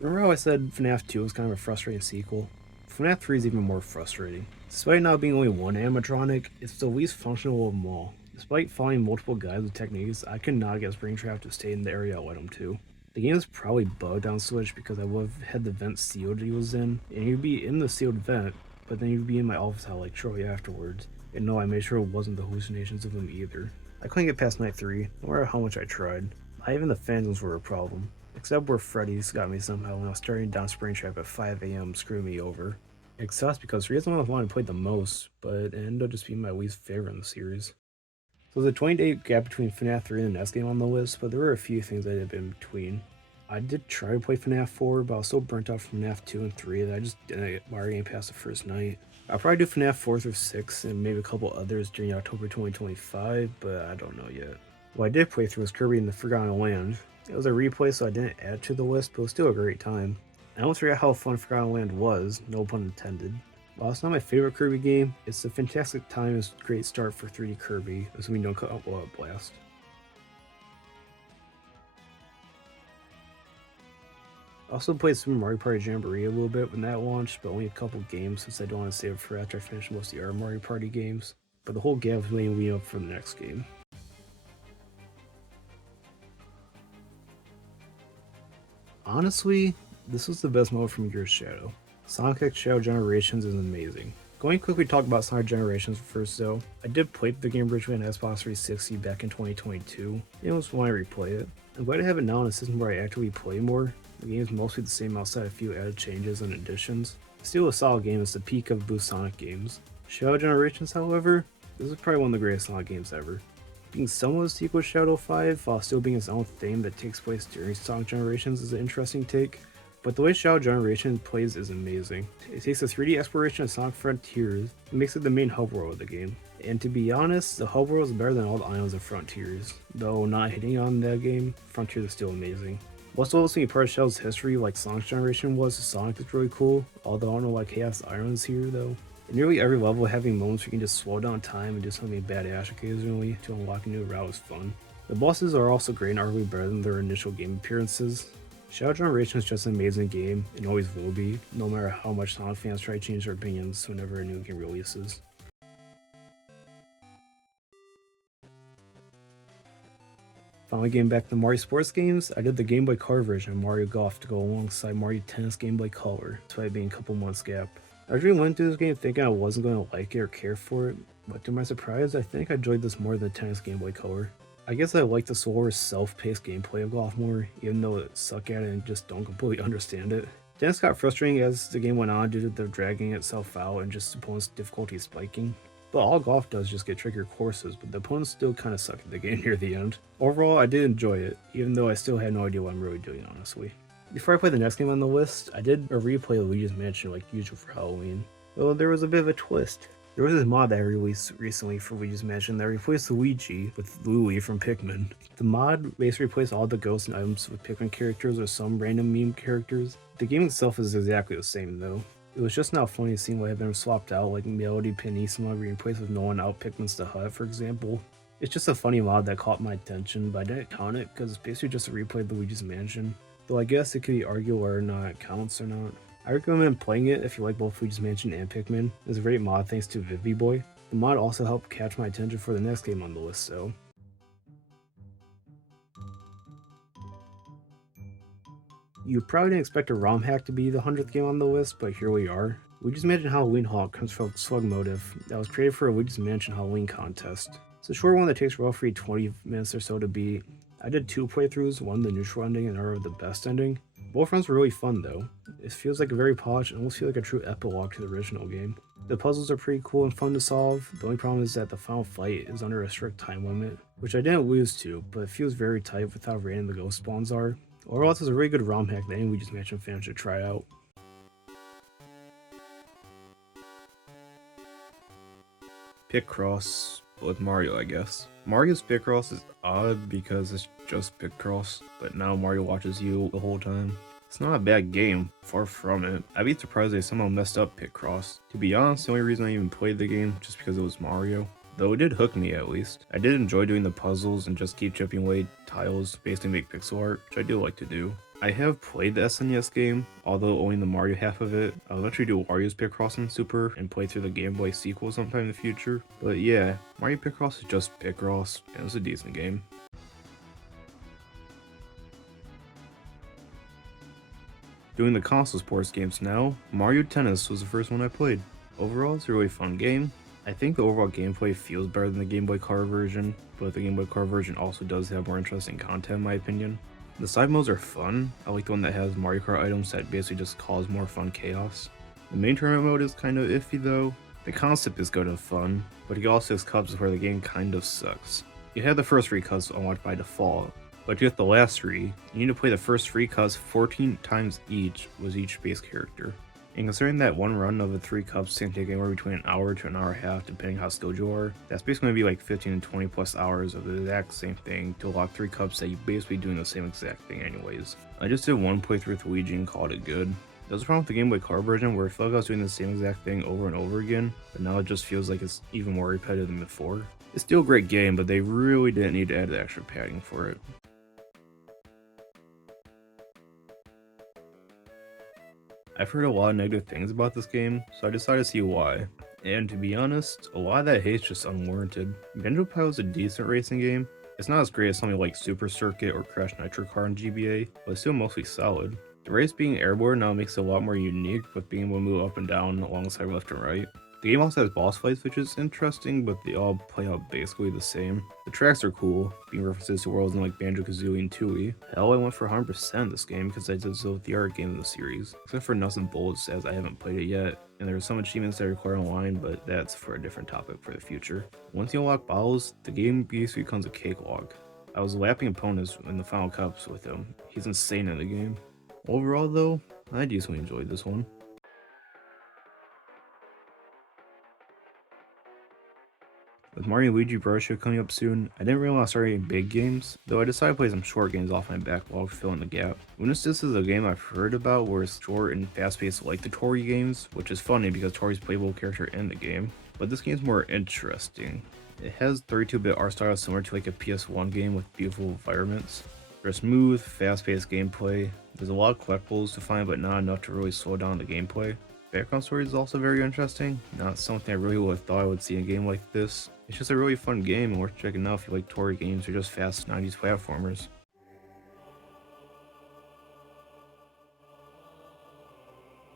Remember how I said FNAF 2 was kind of a frustrating sequel? FNAF 3 is even more frustrating. Despite not being only one animatronic, it's the least functional of them all. Despite following multiple guides with techniques, I could not get Springtrap to stay in the area I wanted him to. The game is probably bugged on Switch because I would have had the vent sealed he was in, and he'd be in the sealed vent, but then he'd be in my office hall like shortly afterwards. And no, I made sure it wasn't the hallucinations of him either. I couldn't get past night 3, no matter how much I tried. Not even the phantoms were a problem. Except where Freddy's got me somehow when I was starting down Springtrap at 5 AM screwing me over. It sucks because Freddy's the one I wanted to play the most, but it ended up just being my least favorite in the series. So there's a 20-day gap between FNAF 3 and the next game on the list, but there were a few things I did in between. I did try to play FNAF 4, but I was so burnt out from FNAF 2 and 3 that I just didn't get Mario game past the first night. I'll probably do FNAF 4 through 6 and maybe a couple others during October 2025, but I don't know yet. What I did play through was Kirby in the Forgotten Land. It was a replay, so I didn't add it to the list, but it was still a great time. I almost forgot how fun Forgotten Land was, no pun intended. While it's not my favorite Kirby game, it's a fantastic time and a great start for 3D Kirby, assuming you don't cut up Blowout Blast. I also played Super Mario Party Jamboree a little bit when that launched, but only a couple games since I don't want to save it for after I finish most of the other Mario Party games. But the whole gap was waiting me up for the next game. Honestly, this was the best mode from Gears Shadow. Sonic X Shadow Generations is amazing. Going to quickly talk about Sonic Generations first though, I did play the game originally on Xbox 360 back in 2022, and it was fun to replay it. I'm glad to have it now on a system where I actually play more. The game is mostly the same outside a few added changes and additions. Still a solid game, it's the peak of Boost Sonic games. Shadow Generations, however, this is probably one of the greatest Sonic games ever. Being somewhat a sequel to Shadow 5 while still being its own thing that takes place during Sonic Generations is an interesting take, but the way Shadow Generation plays is amazing. It takes the 3D exploration of Sonic Frontiers and makes it the main hub world of the game. And to be honest, the hub world is better than all the islands of Frontiers. Though not hitting on that game, Frontiers is still amazing. What's also being part of Shadow's history like Sonic's generation was, Sonic is really cool, although I don't know why Chaos Island's here though. In nearly every level, having moments where you can just slow down time and do something badass occasionally to unlock a new route is fun. The bosses are also great and arguably better than their initial game appearances. Shadow Generation is just an amazing game, and always will be, no matter how much Sonic fans try to change their opinions whenever a new game releases. Finally getting back to the Mario Sports games, I did the Game Boy Color version of Mario Golf to go alongside Mario Tennis Game Boy Color, despite being a couple months gap. I originally went through this game thinking I wasn't going to like it or care for it, but to my surprise, I think I enjoyed this more than Tennis Game Boy Color. I guess I like the slower, self-paced gameplay of golf more, even though I suck at it and just don't completely understand it. Tennis got frustrating as the game went on due to the dragging itself out and just opponents' difficulty spiking. But all golf does is just get trickier courses, but the opponents still kind of suck at the game near the end. Overall, I did enjoy it, even though I still had no idea what I'm really doing, honestly. Before I play the next game on the list, I did a replay of Luigi's Mansion like usual for Halloween. Though there was a bit of a twist. There was this mod that I released recently for Luigi's Mansion that replaced Luigi with Louie from Pikmin. The mod basically replaced all the ghosts and items with Pikmin characters or some random meme characters. The game itself is exactly the same though. It was just now funny seeing what had been swapped out, like Melody Pianissima being replaced with no one out Pikmin's The Hut, for example. It's just a funny mod that caught my attention, but I didn't count it because it's basically just a replay of Luigi's Mansion. Though I guess it could be argued whether or not it counts or not. I recommend playing it if you like both Luigi's Mansion and Pikmin. It's a great mod thanks to Viviboy. The mod also helped catch my attention for the next game on the list, so. You probably didn't expect a ROM hack to be the 100th game on the list, but here we are. Luigi's Mansion Halloween Hawk comes from Slug Motive that was created for a Luigi's Mansion Halloween contest. It's a short one that takes roughly 20 minutes or so to beat. I did 2 playthroughs, one the neutral ending and another the best ending. Both runs were really fun though. It feels like a very polished and almost feels like a true epilogue to the original game. The puzzles are pretty cool and fun to solve. The only problem is that the final fight is under a strict time limit, which I didn't lose to, but it feels very tight with how random the ghost spawns are. Overall, this is a really good ROM hack that any Luigi's Mansion fan should try out. Picross with Mario, I guess. Mario's Picross is odd because it's just Picross, but now Mario watches you the whole time. It's not a bad game, far from it. I'd be surprised they somehow messed up Picross. To be honest, the only reason I even played the game just because it was Mario. Though it did hook me at least. I did enjoy doing the puzzles and just keep chipping away tiles basically make pixel art, which I do like to do. I have played the SNES game, although only the Mario half of it. I'll eventually do Wario's Picross in Super and play through the Game Boy sequel sometime in the future. But yeah, Mario Picross is just Picross, and it's a decent game. Doing the console sports games now, Mario Tennis was the first one I played. Overall, it's a really fun game. I think the overall gameplay feels better than the Game Boy Color version, but the Game Boy Color version also does have more interesting content in my opinion. The side modes are fun. I like the one that has Mario Kart items that basically just cause more fun chaos. The main tournament mode is kind of iffy though. The concept is good and fun, but it also has cups where the game kind of sucks. You have the first 3 cups unlocked by default, but to get the last 3, you need to play the first 3 cups 14 times each with each base character. And considering that one run of the 3 cups can take anywhere between an hour to an hour and a half depending how skilled you are, that's basically going to be like 15 to 20 plus hours of the exact same thing to unlock 3 cups that you basically doing the same exact thing anyways. I just did one playthrough with Luigi and called it good. There was a problem with the Game Boy Color version where I felt like I was doing the same exact thing over and over again, but now it just feels like it's even more repetitive than before. It's still a great game, but they really didn't need to add the extra padding for it. I've heard a lot of negative things about this game, so I decided to see why. And to be honest, a lot of that hate's just unwarranted. Banjo Pie was a decent racing game. It's not as great as something like Super Circuit or Crash Nitro Kart in GBA, but it's still mostly solid. The race being airborne now makes it a lot more unique with being able to move up and down alongside left and right. The game also has boss fights, which is interesting, but they all play out basically the same. The tracks are cool, being references to worlds in like Banjo-Kazooie and Tooie. Hell, I went for 100% this game because I did so with the art game in the series, except for Nuts and Bolts as I haven't played it yet, and there are some achievements that require online, but that's for a different topic for the future. Once you unlock Bowles, the game basically becomes a cakewalk. I was lapping opponents in the final cups with him. He's insane in the game. Overall though, I decently enjoyed this one. With Mario Luigi Bros. Show coming up soon, I didn't really want to start any big games, though I decided to play some short games off my backlog to fill in the gap. Notice this is a game I've heard about where it's short and fast-paced like the Tori games, which is funny because Tori's a playable character in the game, but this game's more interesting. It has 32-bit art style similar to like a PS1 game with beautiful environments. There's smooth, fast-paced gameplay. There's a lot of collectibles to find, but not enough to really slow down the gameplay. Background story is also very interesting, not something I really would have thought I would see in a game like this. It's just a really fun game and worth checking out if you like Tori games or just fast 90s platformers.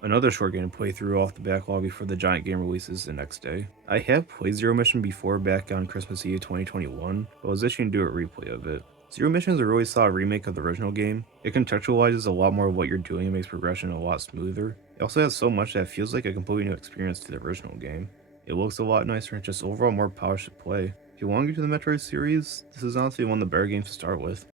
Another short game to play through off the backlog before the giant game releases the next day. I have played Zero Mission before back on Christmas Eve 2021, but was itching to do a replay of it. Zero Mission is a really solid remake of the original game. It contextualizes a lot more of what you're doing and makes progression a lot smoother. It also has so much that it feels like a completely new experience to the original game. It looks a lot nicer and just overall more polished to play. If you want to get to the Metroid series, this is honestly one of the better games to start with.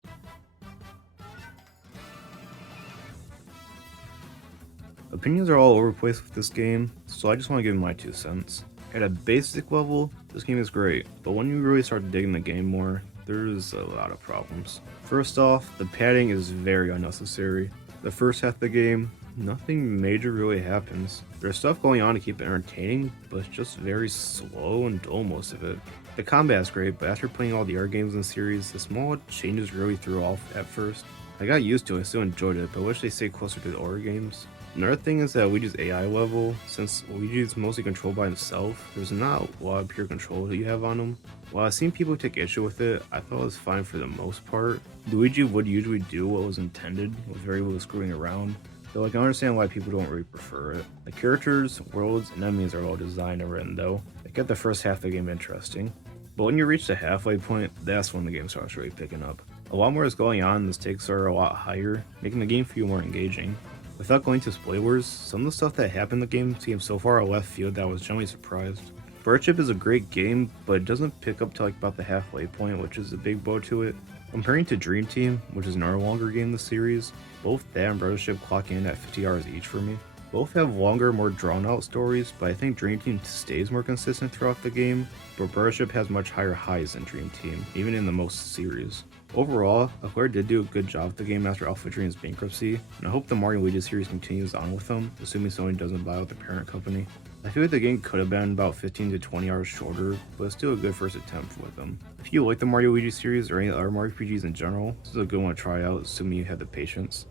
Opinions are all over the place with this game, so I just want to give my 2 cents. At a basic level, this game is great, but when you really start digging the game more, there's a lot of problems. First off, the padding is very unnecessary. The first half of the game, nothing major really happens. There's stuff going on to keep it entertaining, but it's just very slow and dull most of it. The combat's great, but after playing all the other games in the series, the small changes really threw off at first. I got used to it, I still enjoyed it, but I wish they stayed closer to the older games. Another thing is that Luigi's AI level. Since Luigi's mostly controlled by himself, there's not a lot of pure control that you have on him. While I've seen people take issue with it, I thought it was fine for the most part. Luigi would usually do what was intended, with very little screwing around, though I can understand why people don't really prefer it. The characters, worlds, and enemies are well designed and written though. They kept the first half of the game interesting. But when you reach the halfway point, that's when the game starts really picking up. A lot more is going on and the stakes are a lot higher, making the game feel more engaging. Without going to spoilers, some of the stuff that happened in the game seems so far left field that I was genuinely surprised. Birdship is a great game, but it doesn't pick up till like about the halfway point, which is a big blow to it. Comparing to Dream Team, which is another longer game in the series, both that and Birdship clock in at 50 hours each for me. Both have longer, more drawn out stories, but I think Dream Team stays more consistent throughout the game, but Birdship has much higher highs than Dream Team, even in the most series. Overall, Acquare did do a good job with the game after Alpha Dream's bankruptcy, and I hope the Mario Luigi series continues on with them, assuming Sony doesn't buy out the parent company. I feel like the game could have been about 15 to 20 hours shorter, but it's still a good first attempt with them. If you like the Mario Luigi series or any other Mario RPGs in general, this is a good one to try out, assuming you have the patience.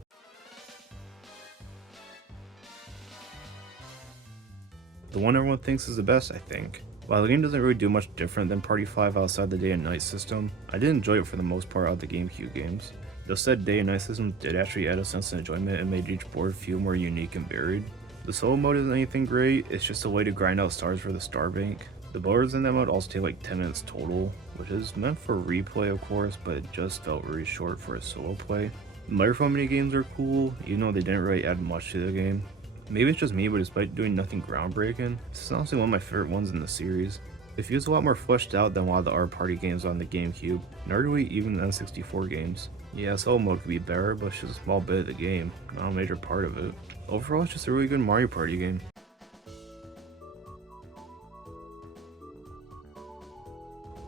The one everyone thinks is the best, I think. While the game doesn't really do much different than Party 5 outside the day and night system, I did enjoy it for the most part out of the GameCube games. The said day and night system did actually add a sense of enjoyment and made each board feel more unique and varied. The solo mode isn't anything great, it's just a way to grind out stars for the star bank. The boards in that mode also take like 10 minutes total, which is meant for replay of course, but it just felt really short for a solo play. The microphone minigames are cool, even though they didn't really add much to the game. Maybe it's just me, but despite doing nothing groundbreaking, this is honestly one of my favorite ones in the series. It feels a lot more fleshed out than a lot of the other party games on the GameCube, and arguably even the N64 games. Yeah, solo mode could be better, but it's just a small bit of the game, not a major part of it. Overall, it's just a really good Mario Party game.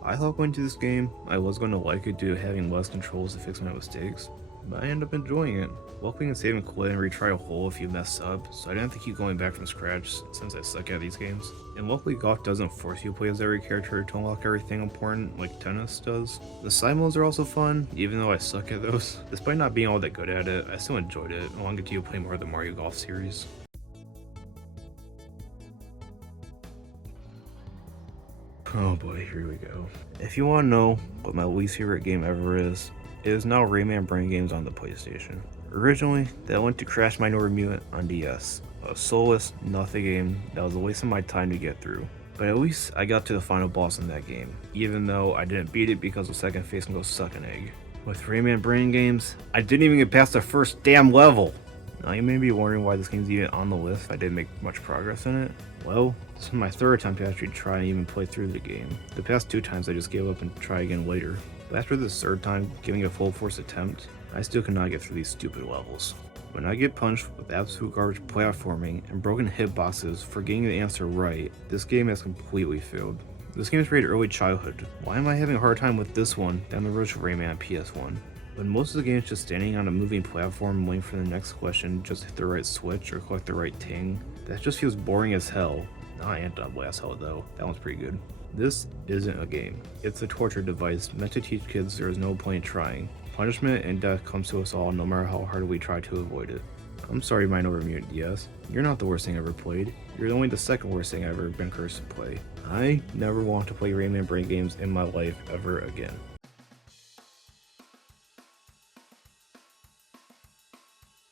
I thought going to this game, I was going to like it due to having less controls to fix my mistakes, but I ended up enjoying it. Luckily, you can save and quit and retry a hole if you mess up, so I didn't have to keep going back from scratch since I suck at these games. And luckily, Golf doesn't force you to play as every character to unlock everything important like Tennis does. The side modes are also fun, even though I suck at those. Despite not being all that good at it, I still enjoyed it. I want to continue to play more of the Mario Golf series. Oh boy, here we go. If you want to know what my least favorite game ever is, it is now Rayman Brain Games on the PlayStation. Originally, that went to Crash Minority Mutant on DS, a soulless, nothing game that was a waste of my time to get through. But at least I got to the final boss in that game, even though I didn't beat it because the second phase can go suck an egg. With Rayman Brain Games, I didn't even get past the first damn level! Now you may be wondering why this game's even on the list if I didn't make much progress in it. Well, this is my third attempt to actually try and even play through the game. The past 2 times I just gave up and try again later. But after this third time, giving it a full force attempt, I still cannot get through these stupid levels. When I get punched with absolute garbage platforming and broken hitboxes for getting the answer right, this game has completely failed. This game is rated early childhood. Why am I having a hard time with this one than the original Rayman PS1? When most of the game is just standing on a moving platform waiting for the next question, just hit the right switch or collect the right ting, that just feels boring as hell. Not Anti-Blast Hell though, that one's pretty good. This isn't a game. It's a torture device meant to teach kids there is no point trying. Punishment and death comes to us all no matter how hard we try to avoid it. I'm sorry Minority Mutant DS, you're not the worst thing I ever played. You're only the second worst thing I've ever been cursed to play. I never want to play Rayman Brain Games in my life ever again.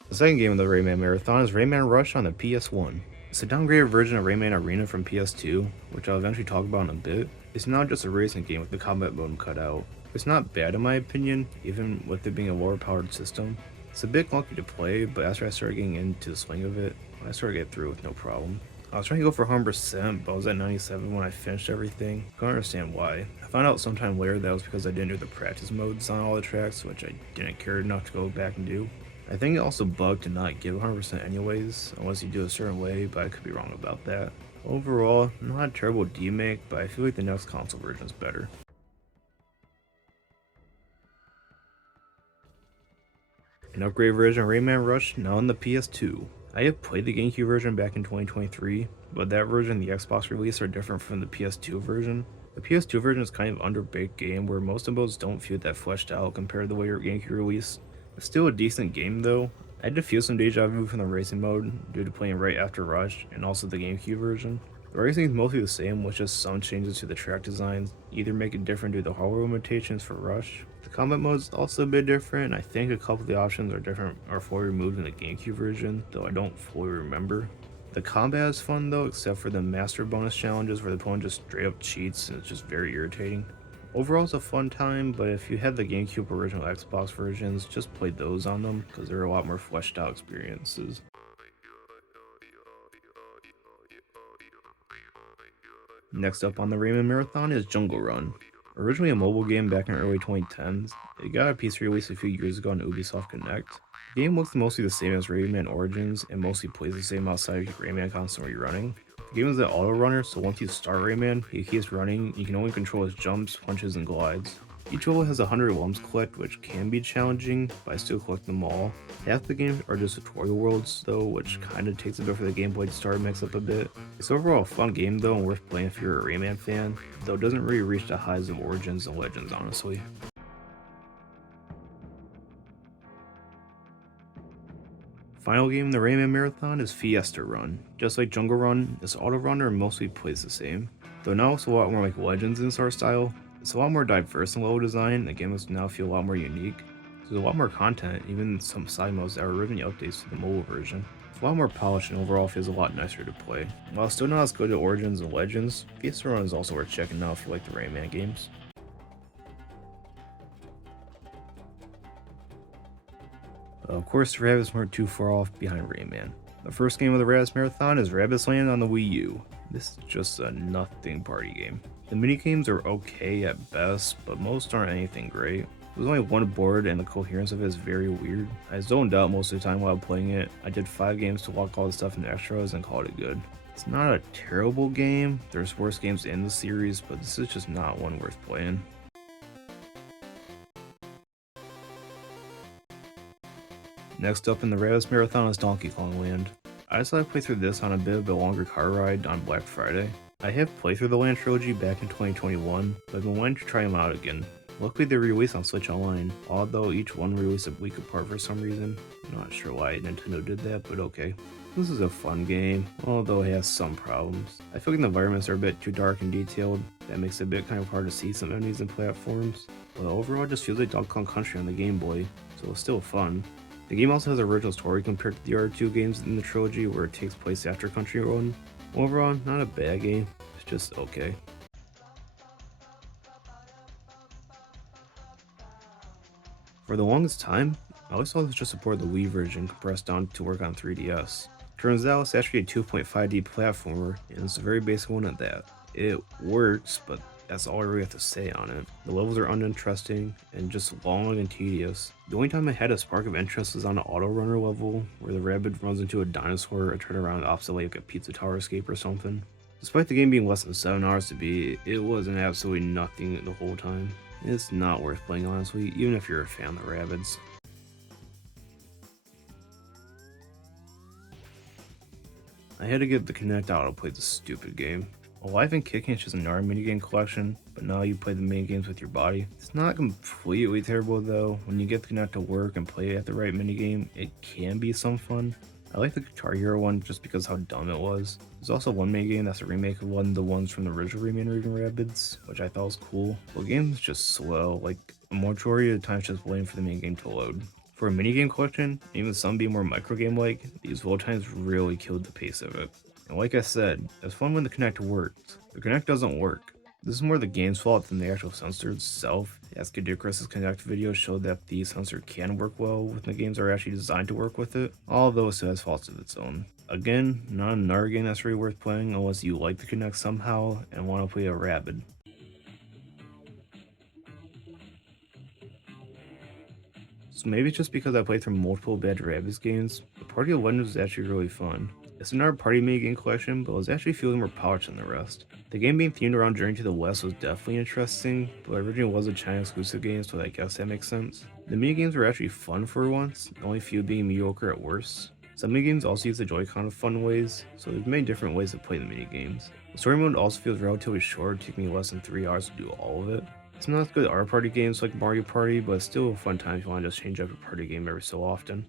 The second game of the Rayman Marathon is Rayman Rush on the PS1. It's a downgraded version of Rayman Arena from PS2, which I'll eventually talk about in a bit. It's now just a racing game with the combat mode cut out. It's not bad in my opinion, even with it being a lower powered system. It's a bit clunky to play, but after I started getting into the swing of it, I started to get through with no problem. I was trying to go for 100%, but I was at 97 when I finished everything. I couldn't understand why. I found out sometime later that was because I didn't do the practice modes on all the tracks, which I didn't care enough to go back and do. I think it also bugged to not give 100% anyways, unless you do it a certain way, but I could be wrong about that. Overall, not a terrible demake, but I feel like the next console version is better. An upgraded version of Rayman Rush now on the PS2. I have played the GameCube version back in 2023, but that version and the Xbox release are different from the PS2 version. The PS2 version is kind of underbaked game where most of modes don't feel that fleshed out compared to the way your GameCube release. It's still a decent game though. I did feel some deja vu from the racing mode due to playing right after Rush and also the GameCube version. The racing is mostly the same with just some changes to the track designs, either make it different due to hardware limitations for Rush. The combat mode is also a bit different. I think a couple of the options are fully removed in the GameCube version, though I don't fully remember. The combat is fun though, except for the master bonus challenges where the opponent just straight up cheats and it's just very irritating. Overall it's a fun time, but if you had the GameCube original Xbox versions, just play those on them because they're a lot more fleshed out experiences. Next up on the Rayman Marathon is Jungle Run. Originally a mobile game back in the early 2010s, it got a PC release a few years ago on Ubisoft Connect. The game looks mostly the same as Rayman Origins and mostly plays the same outside of Rayman constantly running. The game is an auto runner, so once you start Rayman, he keeps running, you can only control his jumps, punches, and glides. Each level has 100 lumps collect, which can be challenging, but I still collect them all. Half the games are just tutorial worlds though, which kinda takes a bit for the gameplay to start mix up a bit. It's overall a fun game though and worth playing if you're a Rayman fan, though it doesn't really reach the highs of Origins and Legends honestly. Final game in the Rayman Marathon is Fiesta Run. Just like Jungle Run, this auto runner mostly plays the same, though now it's a lot more like Legends in its art style. It's a lot more diverse in level design, the game must now feel a lot more unique. There's a lot more content, even some side modes that are originally updates to the mobile version. It's a lot more polished and overall feels a lot nicer to play. While still not as good as Origins and Legends, Fiesta Run is also worth checking out if you like the Rayman games. Of course, the Rabbids weren't too far off behind Rayman. The first game of the Rabbids Marathon is Rabbids Land on the Wii U. This is just a nothing party game. The minigames are okay at best, but most aren't anything great. There's only one board and the coherence of it is very weird. I zoned out most of the time while playing it. I did 5 games to lock all the stuff in extras and called it good. It's not a terrible game, there's worse games in the series, but this is just not one worth playing. Next up in the Rabbids Marathon is Donkey Kong Land. I decided to play through this on a bit of a longer car ride on Black Friday. I have played through the Land trilogy back in 2021, but I've been wanting to try them out again. Luckily they released on Switch Online, although each one released a week apart for some reason. I'm not sure why Nintendo did that, but okay. This is a fun game, although it has some problems. I feel like the environments are a bit too dark and detailed, that makes it a bit kind of hard to see some enemies and platforms. But overall it just feels like Donkey Kong Country on the Game Boy, so it's still fun. The game also has an original story compared to the other 2 games in the trilogy where it takes place after Country Road. Overall, not a bad game, it's just okay. For the longest time, I always thought this just supported the Wii version compressed down to work on 3DS. Turns out it's actually a 2.5D platformer, and it's a very basic one at that. It works, but that's all I really have to say on it. The levels are uninteresting and just long and tedious. The only time I had a spark of interest was on an auto runner level, where the rabbit runs into a dinosaur and turns around the opposite way like a pizza tower escape or something. Despite the game being less than 7 hours to beat, it wasn't absolutely nothing the whole time. It's not worth playing honestly, even if you're a fan of the Rabbids. I had to get the Kinect out to play this stupid game. Alive and Kicking is just another minigame collection, but now you play the minigames with your body. It's not completely terrible though. When you get the Kinect to work and play at the right minigame, it can be some fun. I like the Guitar Hero one just because how dumb it was. There's also one minigame that's a remake of one of the ones from the original Rayman Raving Rabbids, which I thought was cool. But the game's just slow, like a majority of the time it's just waiting for the minigame to load. For a minigame collection, even some being more microgame-like, these load times really killed the pace of it. And like I said, it's fun when the Kinect works. The Kinect doesn't work. This is more the game's fault than the actual sensor itself, as Kidicrus's Kinect video showed that the sensor can work well when the games are actually designed to work with it, although it still has faults of its own. Again, not another game that's really worth playing unless you like the Kinect somehow and want to play a Rabbid. So maybe it's just because I played through multiple bad Rabbids games, the Party of Legends is actually really fun. It's another party minigame collection, but it was actually feeling more polished than the rest. The game being themed around Journey to the West was definitely interesting, but originally was a China exclusive game, so I guess that makes sense. The minigames were actually fun for once, the only few being mediocre at worst. Some minigames also use the Joy-Con in fun ways, so there's many different ways to play the minigames. The story mode also feels relatively short, taking me less than 3 hours to do all of it. It's not as good as our party games like Mario Party, but it's still a fun time if you want to just change up your party game every so often.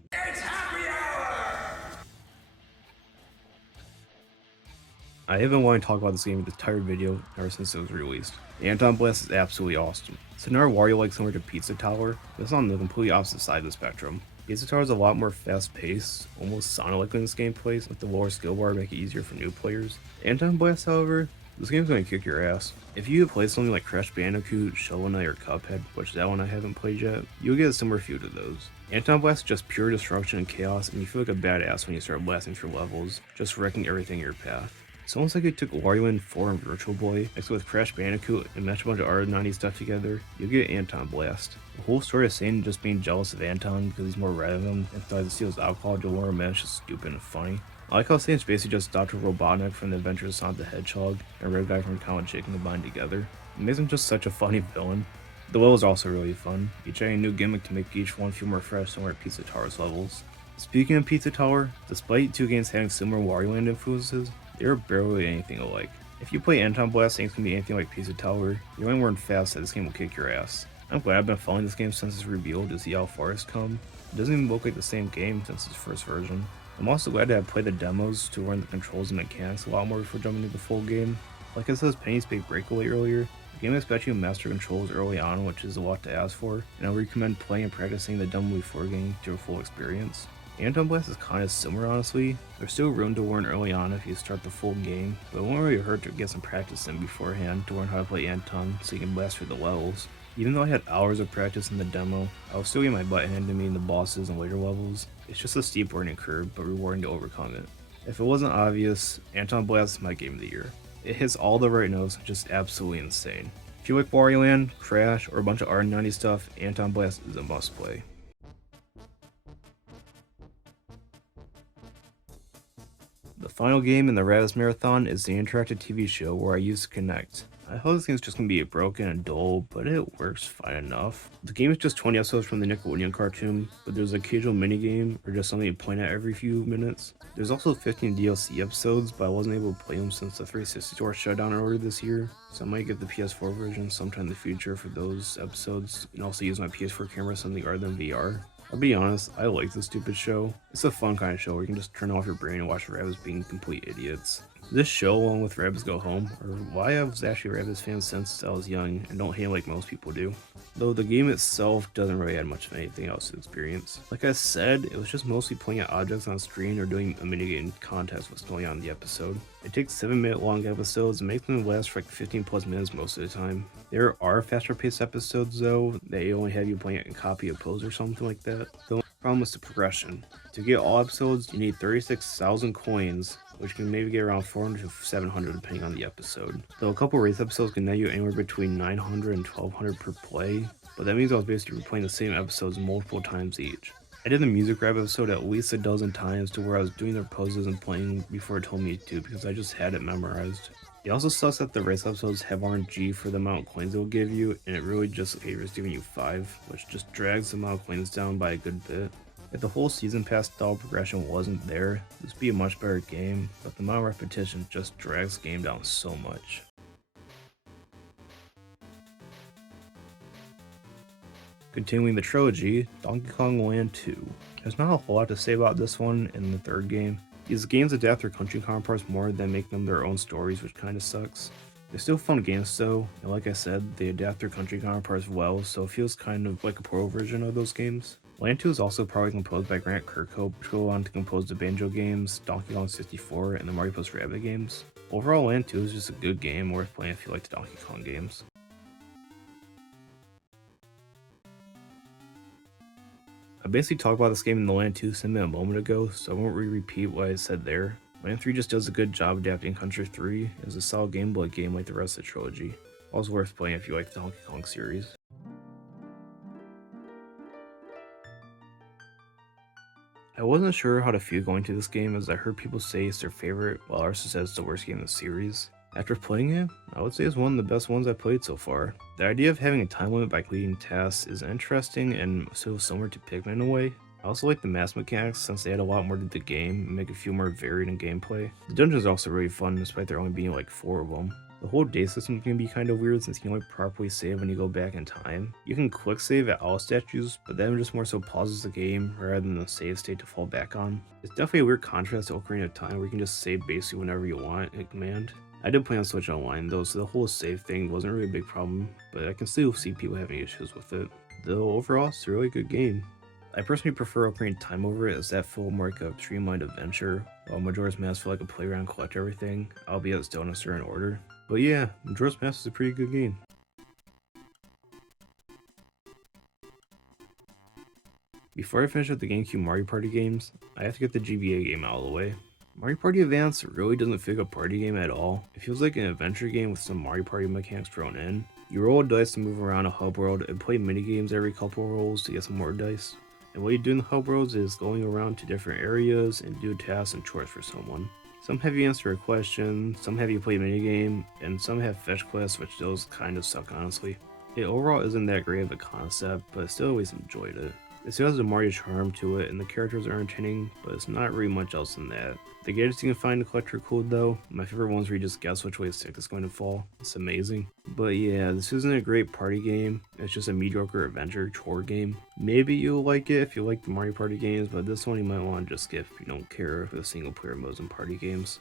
I have been wanting to talk about this game the entire video ever since it was released. Anton Blast is absolutely awesome. It's another Wario-like similar to Pizza Tower, but it's on the completely opposite side of the spectrum. Pizza Tower is a lot more fast-paced, almost Sonic-like in its gameplay, with the lower skill bar to make it easier for new players. Anton Blast, however, this game's going to kick your ass. If you have played something like Crash Bandicoot, Shovel Knight, or Cuphead, which that one I haven't played yet, you'll get a similar feel to those. Anton Blast is just pure destruction and chaos, and you feel like a badass when you start blasting through levels, just wrecking everything in your path. It's almost like it took Wario Land 4 and Virtual Boy, mixed with Crash Bandicoot, and mashed a bunch of other 90s stuff together, you'll get Anton Blast. The whole story of Satan just being jealous of Anton because he's more rad than him and tries to steal his alcohol to lure him in, is just stupid and funny. I like how Satan's basically just Dr. Robotnik from the Adventures of Sonic the Hedgehog and Red Guy from Count Chicken combined together. It makes him just such a funny villain. The levels are also really fun, each adding a new gimmick to make each one feel more fresh similar to Pizza Tower's levels. Speaking of Pizza Tower, despite two games having similar Wario Land influences, they are barely anything alike. If you play Anton Blast and it's gonna be anything like Pizza Tower, you're only learn fast that this game will kick your ass. I'm glad I've been following this game since it's revealed to see how far it's come. It doesn't even look like the same game since its first version. I'm also glad to have played the demos to learn the controls and mechanics a lot more before jumping into the full game. Like I said, Penny's Big Breakaway earlier, the game expects you to master controls early on, which is a lot to ask for, and I would recommend playing and practicing the demo before getting to a full experience. Anton Blast is kind of similar, honestly. There's still room to learn early on if you start the full game, but it won't really hurt to get some practice in beforehand to learn how to play Anton so you can blast through the levels. Even though I had hours of practice in the demo, I was still getting my butt handed to me in the bosses and later levels. It's just a steep learning curve, but rewarding to overcome it. If it wasn't obvious, Anton Blast is my game of the year. It hits all the right notes, just absolutely insane. If you like Wario Land, Crash, or a bunch of R90 stuff, Anton Blast is a must play. The final game in the Rabbids Marathon is the interactive TV show where I used to connect. I thought this game's just gonna be broken and dull, but it works fine enough. The game is just 20 episodes from the Nickelodeon cartoon, but there's an occasional minigame or just something to point at every few minutes. There's also 15 DLC episodes, but I wasn't able to play them since the 360 store shut down earlier this year, so I might get the PS4 version sometime in the future for those episodes, and also use my PS4 camera something other than VR. I'll be honest, I like this stupid show. It's a fun kind of show where you can just turn off your brain and watch the Rabbids being complete idiots. This show, along with Rabbids Go Home, are why I was actually a Rabbids fan since I was young and don't hate like most people do. Though the game itself doesn't really add much of anything else to the experience. Like I said, it was just mostly pointing at objects on screen or doing a minigame contest what's going on in the episode. It takes 7-minute long episodes and makes them last for like 15 plus minutes most of the time. There are faster paced episodes though, they only have you playing a copy of pose or something like that. The problem is the progression. To get all episodes, you need 36,000 coins, which can maybe get around 400 to 700 depending on the episode. Though a couple race episodes can net you anywhere between 900 and 1200 per play, but that means I was basically replaying the same episodes multiple times each. I did the music rap episode at least a dozen times to where I was doing their poses and playing before it told me to because I just had it memorized. It also sucks that the race episodes have RNG for the amount of coins it will give you, and it really just favors giving you 5, which just drags the amount of coins down by a good bit. If the whole season pass style progression wasn't there, this would be a much better game, but the amount of repetition just drags the game down so much. Continuing the trilogy, Donkey Kong Land 2. There's not a whole lot to say about this one in the third game. These games adapt their country counterparts more than make them their own stories, which kinda sucks. They're still fun games though, and like I said, they adapt their country counterparts well, so it feels kind of like a pro version of those games. Land 2 is also probably composed by Grant Kirkhope, which go on to compose the Banjo games, Donkey Kong 64, and the Mario + Rabbids games. Overall, Land 2 is just a good game worth playing if you like the Donkey Kong games. I basically talked about this game in the Land 2 segment a moment ago, so I won't repeat what I said there. Land 3 just does a good job adapting Country 3. It's a solid gameplay game like the rest of the trilogy. Also worth playing if you like the Donkey Kong series. I wasn't sure how to feel going to this game as I heard people say it's their favorite, while others said it's the worst game in the series. After playing it, I would say it's one of the best ones I've played so far. The idea of having a time limit by completing tasks is interesting and so similar to Pikmin in a way. I also like the mask mechanics since they add a lot more to the game and make it feel more varied in gameplay. The dungeons are also really fun despite there only being like 4 of them. The whole day system can be kind of weird since you can only properly save when you go back in time. You can quick save at all statues, but then just more so pauses the game rather than the save state to fall back on. It's definitely a weird contrast to Ocarina of Time where you can just save basically whenever you want at command. I did play on Switch Online though, so the whole save thing wasn't really a big problem, but I can still see people having issues with it. Though overall, it's a really good game. I personally prefer Ocarina of Time over it as that felt more like a streamlined adventure, while Majora's Mask felt like a playground collect everything, albeit still in a certain order. But yeah, Majora's Mask is a pretty good game. Before I finish up the GameCube Mario Party games, I have to get the GBA game out of the way. Mario Party Advance really doesn't feel like a party game at all. It feels like an adventure game with some Mario Party mechanics thrown in. You roll dice to move around a hub world and play minigames every couple rolls to get some more dice. And what you do in the hub worlds is going around to different areas and do tasks and chores for someone. Some have you answer a question, some have you play a minigame, and some have fetch quests, which those kind of suck honestly. It overall isn't that great of a concept, but I still always enjoyed it. It still has a Mario charm to it, and the characters are entertaining, but it's not really much else than that. The gadgets you can find to collect are cool though. My favorite ones where you just guess which way a stick is going to fall. It's amazing. But yeah, this isn't a great party game. It's just a mediocre adventure chore game. Maybe you'll like it if you like the Mario Party games, but this one you might want to just skip if you don't care for the single player modes in party games.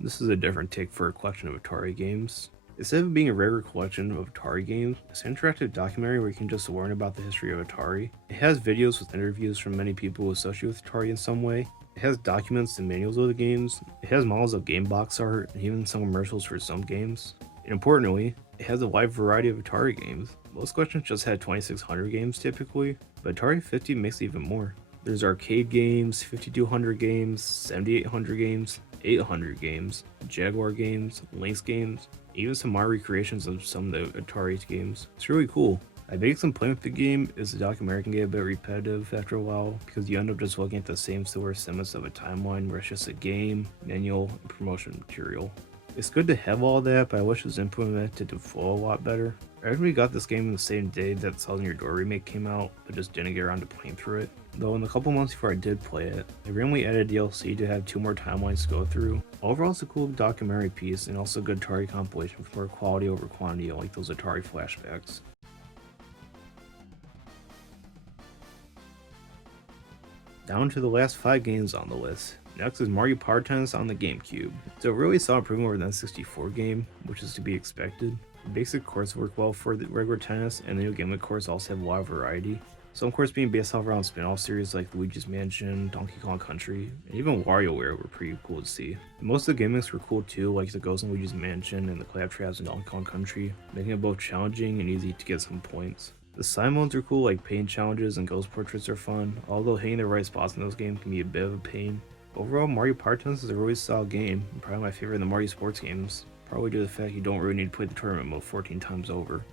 This is a different take for a collection of Atari games. Instead of being a regular collection of Atari games, it's an interactive documentary where you can just learn about the history of Atari. It has videos with interviews from many people associated with Atari in some way. It has documents and manuals of the games. It has models of game box art and even some commercials for some games. And importantly, it has a wide variety of Atari games. Most collections just had 2600 games typically, but Atari 50 makes even more. There's arcade games, 5200 games, 7800 games, 800 games, Jaguar games, Lynx games, even some Mario recreations of some of the Atari games. It's really cool. I think some playing with the game is the documentary can get a bit repetitive after a while because you end up just looking at the same similar snippets of a timeline where it's just a game, manual, and promotion material. It's good to have all that, but I wish it was implemented to flow a lot better. I originally got this game the same day that Thousand Year Door remake came out, but just didn't get around to playing through it. Though in the couple months before I did play it, I randomly added DLC to have 2 more timelines to go through. Overall, it's a cool documentary piece and also a good Atari compilation for more quality over quantity like those Atari flashbacks. Down to the last 5 games on the list. Next is Mario Party Tennis on the GameCube. It's a really solid improvement over the N64 game, which is to be expected. The basic courses work well for the regular tennis, and the new Game Boy courses also have a lot of variety. Some courses being based off around spin-off series like Luigi's Mansion, Donkey Kong Country, and even WarioWare were pretty cool to see. Most of the gimmicks were cool too, like the Ghost in Luigi's Mansion and the Clap Traps in Donkey Kong Country, making it both challenging and easy to get some points. The side modes are cool, like paint challenges and ghost portraits are fun, although hitting the right spots in those games can be a bit of a pain. Overall, Mario Party Tennis is a really solid game, and probably my favorite in the Mario sports games, probably due to the fact you don't really need to play the tournament mode 14 times over.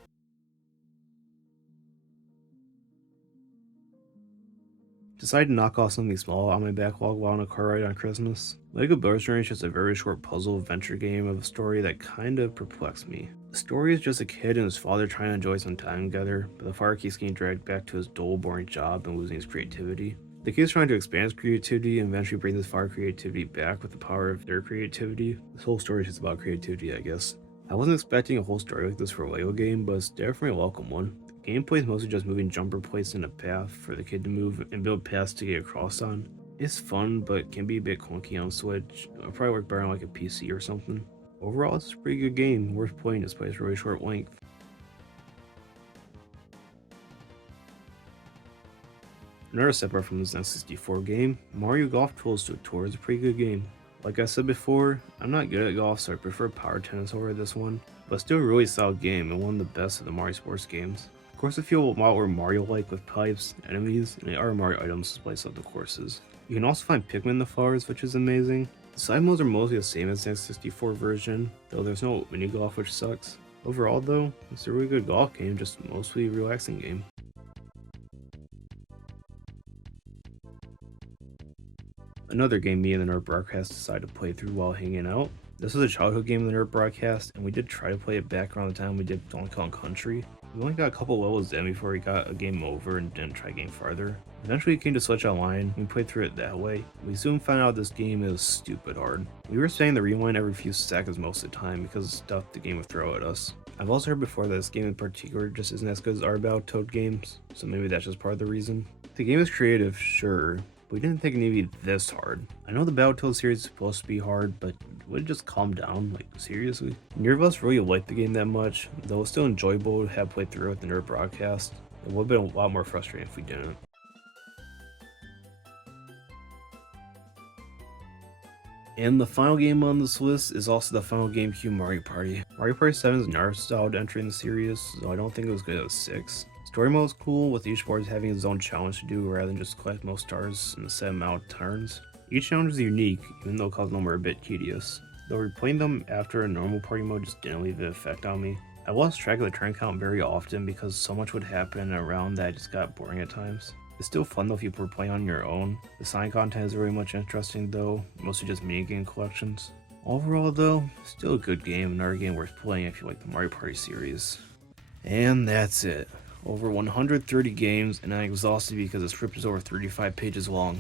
Decided to knock off something small on my backlog while on a car ride on Christmas. Lego Brothers Journey is just a very short puzzle adventure game of a story that kinda perplexed me. The story is just a kid and his father trying to enjoy some time together, but the father keeps getting dragged back to his dull, boring job and losing his creativity. The kid's trying to expand his creativity and eventually bring his father creativity back with the power of their creativity. This whole story is just about creativity, I guess. I wasn't expecting a whole story like this for a Lego game, but it's definitely a welcome one. Gameplay is mostly just moving jumper plates in a path for the kid to move and build paths to get across on. It's fun, but can be a bit clunky on Switch. It'll probably work better on like a PC or something. Overall, it's a pretty good game, worth playing despite its really short length. Another separate from this N64 game, Mario Golf Tools Tour is a pretty good game. Like I said before, I'm not good at golf, so I prefer Power Tennis over this one, but still a really solid game and one of the best of the Mario sports games. Of course, I feel a lot more Mario-like with pipes, enemies, and other Mario items to spice up the courses. You can also find Pikmin in the flowers, which is amazing. The side modes are mostly the same as the N64 version, though there's no mini golf, which sucks. Overall though, it's a really good golf game, just mostly a relaxing game. Another game me and the Nerd Broadcast decided to play through while hanging out. This was a childhood game in the Nerd Broadcast, and we did try to play it back around the time we did Donkey Kong Country. We only got a couple levels in before we got a game over and didn't try getting farther. Eventually we came to Switch Online, and we played through it that way. We soon found out this game is stupid hard. We were saying the rewind every few seconds most of the time because of stuff the game would throw at us. I've also heard before that this game in particular just isn't as good as our Battletoad games, so maybe that's just part of the reason. The game is creative, sure, but we didn't think it needed to be this hard. I know the Battletoad series is supposed to be hard, but would it just calm down? Like, seriously? Neither of us really liked the game that much, though it's still enjoyable to have played through with the Nerd broadcast. It would have been a lot more frustrating if we didn't. And the final game on this list is also the final GameCube Mario Party. Mario Party 7 is another solid entry in the series, so I don't think it was good as 6. Story mode is cool, with each board having its own challenge to do rather than just collect most stars in a set amount of turns. Each challenge is unique, even though causing them were a bit tedious. Though replaying them after a normal party mode just didn't leave an effect on me. I lost track of the turn count very often because so much would happen around that it just got boring at times. It's still fun though if you were playing on your own. The sign content is very much interesting though, mostly just minigame collections. Overall though, still a good game, another game worth playing if you like the Mario Party series. And that's it. Over 130 games, and I'm exhausted because the script is over 35 pages long.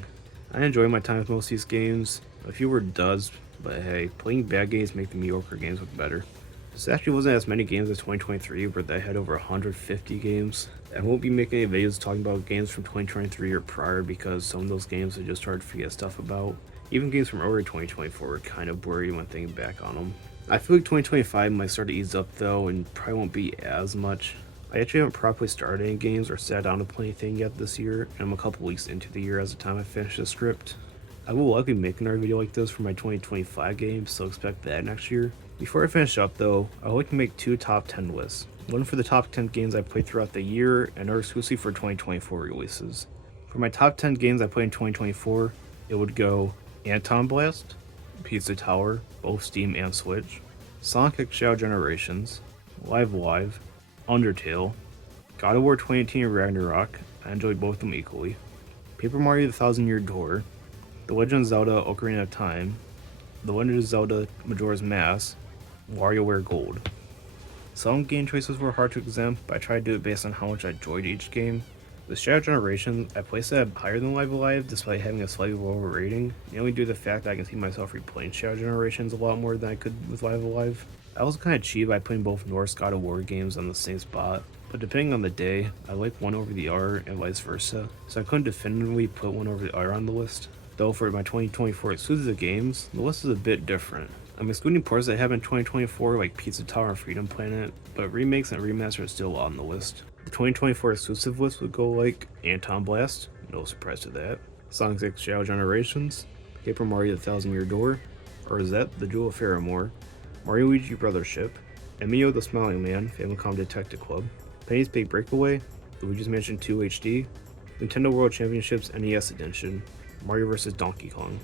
I enjoy my time with most of these games. A few were duds, but hey, playing bad games make the mediocre games look better. This actually wasn't as many games as 2023, but I had over 150 games. I won't be making any videos talking about games from 2023 or prior because some of those games I just started to forget stuff about. Even games from early 2024 were kind of blurry when thinking back on them. I feel like 2025 might start to ease up though, and probably won't be as much. I actually haven't properly started any games or sat down to play anything yet this year, and I'm a couple weeks into the year as the time I finish the script. I will likely make another video like this for my 2025 games, so expect that next year. Before I finish up though, I would like to make 2 top 10 lists. One for the top 10 games I played throughout the year, and another exclusively for 2024 releases. For my top 10 games I played in 2024, it would go Anton Blast, Pizza Tower, both Steam and Switch, Sonic X Shadow Generations, Live Live, Undertale, God of War 2018 Ragnarok, I enjoyed both of them equally, Paper Mario The Thousand Year Door, The Legend of Zelda Ocarina of Time, The Legend of Zelda Majora's Mask, WarioWare Gold. Some game choices were hard to exempt, but I tried to do it based on how much I enjoyed each game. With Shadow Generations, I placed it higher than Live Alive despite having a slightly lower rating, mainly due to the fact that I can see myself replaying Shadow Generations a lot more than I could with Live Alive. I was kind of cheap by putting both Norse God of War games on the same spot, but depending on the day, I like one over the other and vice versa, so I couldn't definitively put one over the other on the list. Though for my 2024 exclusive games, the list is a bit different. I'm excluding ports that have in 2024 like Pizza Tower and Freedom Planet, but remakes and remasters are still on the list. The 2024 exclusive list would go like Anton Blast, no surprise to that, Sonic X Shadow Generations, Paper Mario The Thousand Year Door, Rosette The Jewel of Faramore, Mario Luigi Brothership, Emio the Smiling Man, Famicom Detective Club, Penny's Big Breakaway, Luigi's Mansion 2 HD, Nintendo World Championships NES Edition, Mario vs. Donkey Kong.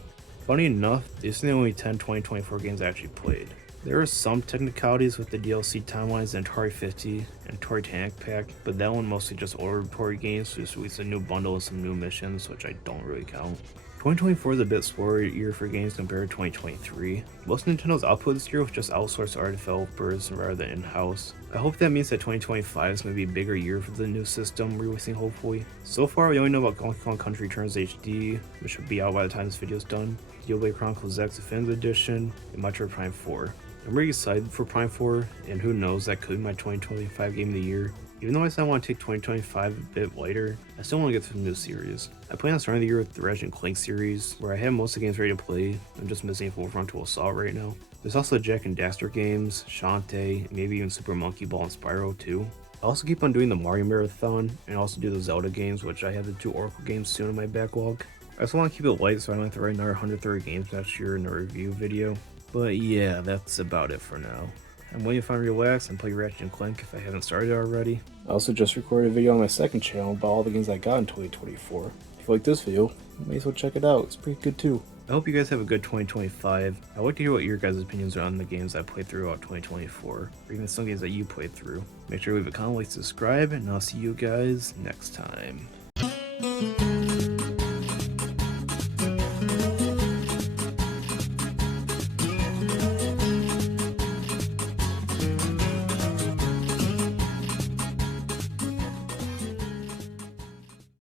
Funny enough, these are the only 10 2024 games I actually played. There are some technicalities with the DLC timelines in Atari 50 and Atari Tank Pack, but that one mostly just ordered Atari games to just release a new bundle and some new missions, which I don't really count. 2024 is a bit slower year for games compared to 2023. Most of Nintendo's output this year was just outsourced to art developers rather than in-house. I hope that means that 2025 is going to be a bigger year for the new system releasing hopefully. So far we only know about Donkey Kong Country Returns HD, which should be out by the time this video is done, Xenoblade Chronicles X Definitive Edition, and Metroid Prime 4. I'm really excited for Prime 4, and who knows, that could be my 2025 game of the year. Even though I said I want to take 2025 a bit lighter, I still want to get through the new series. I plan on starting the year with the Ratchet & Clank series, where I have most of the games ready to play. I'm just missing Full Frontal Assault right now. There's also Jak and Daxter games, Shantae, maybe even Super Monkey Ball and Spyro too. I also keep on doing the Mario Marathon, and also do the Zelda games, which I have the 2 Oracle games soon in my backlog. I also want to keep it light so I don't have to write another 130 games next year in a review video. But yeah, that's about it for now. I'm waiting to finally relax and play Ratchet & Clank if I haven't started already. I also just recorded a video on my second channel about all the games I got in 2024. If you like this video, you may as well check it out, it's pretty good too. I hope you guys have a good 2025. I'd like to hear what your guys' opinions are on the games I played throughout 2024, or even some games that you played through. Make sure to leave a comment, like, subscribe, and I'll see you guys next time.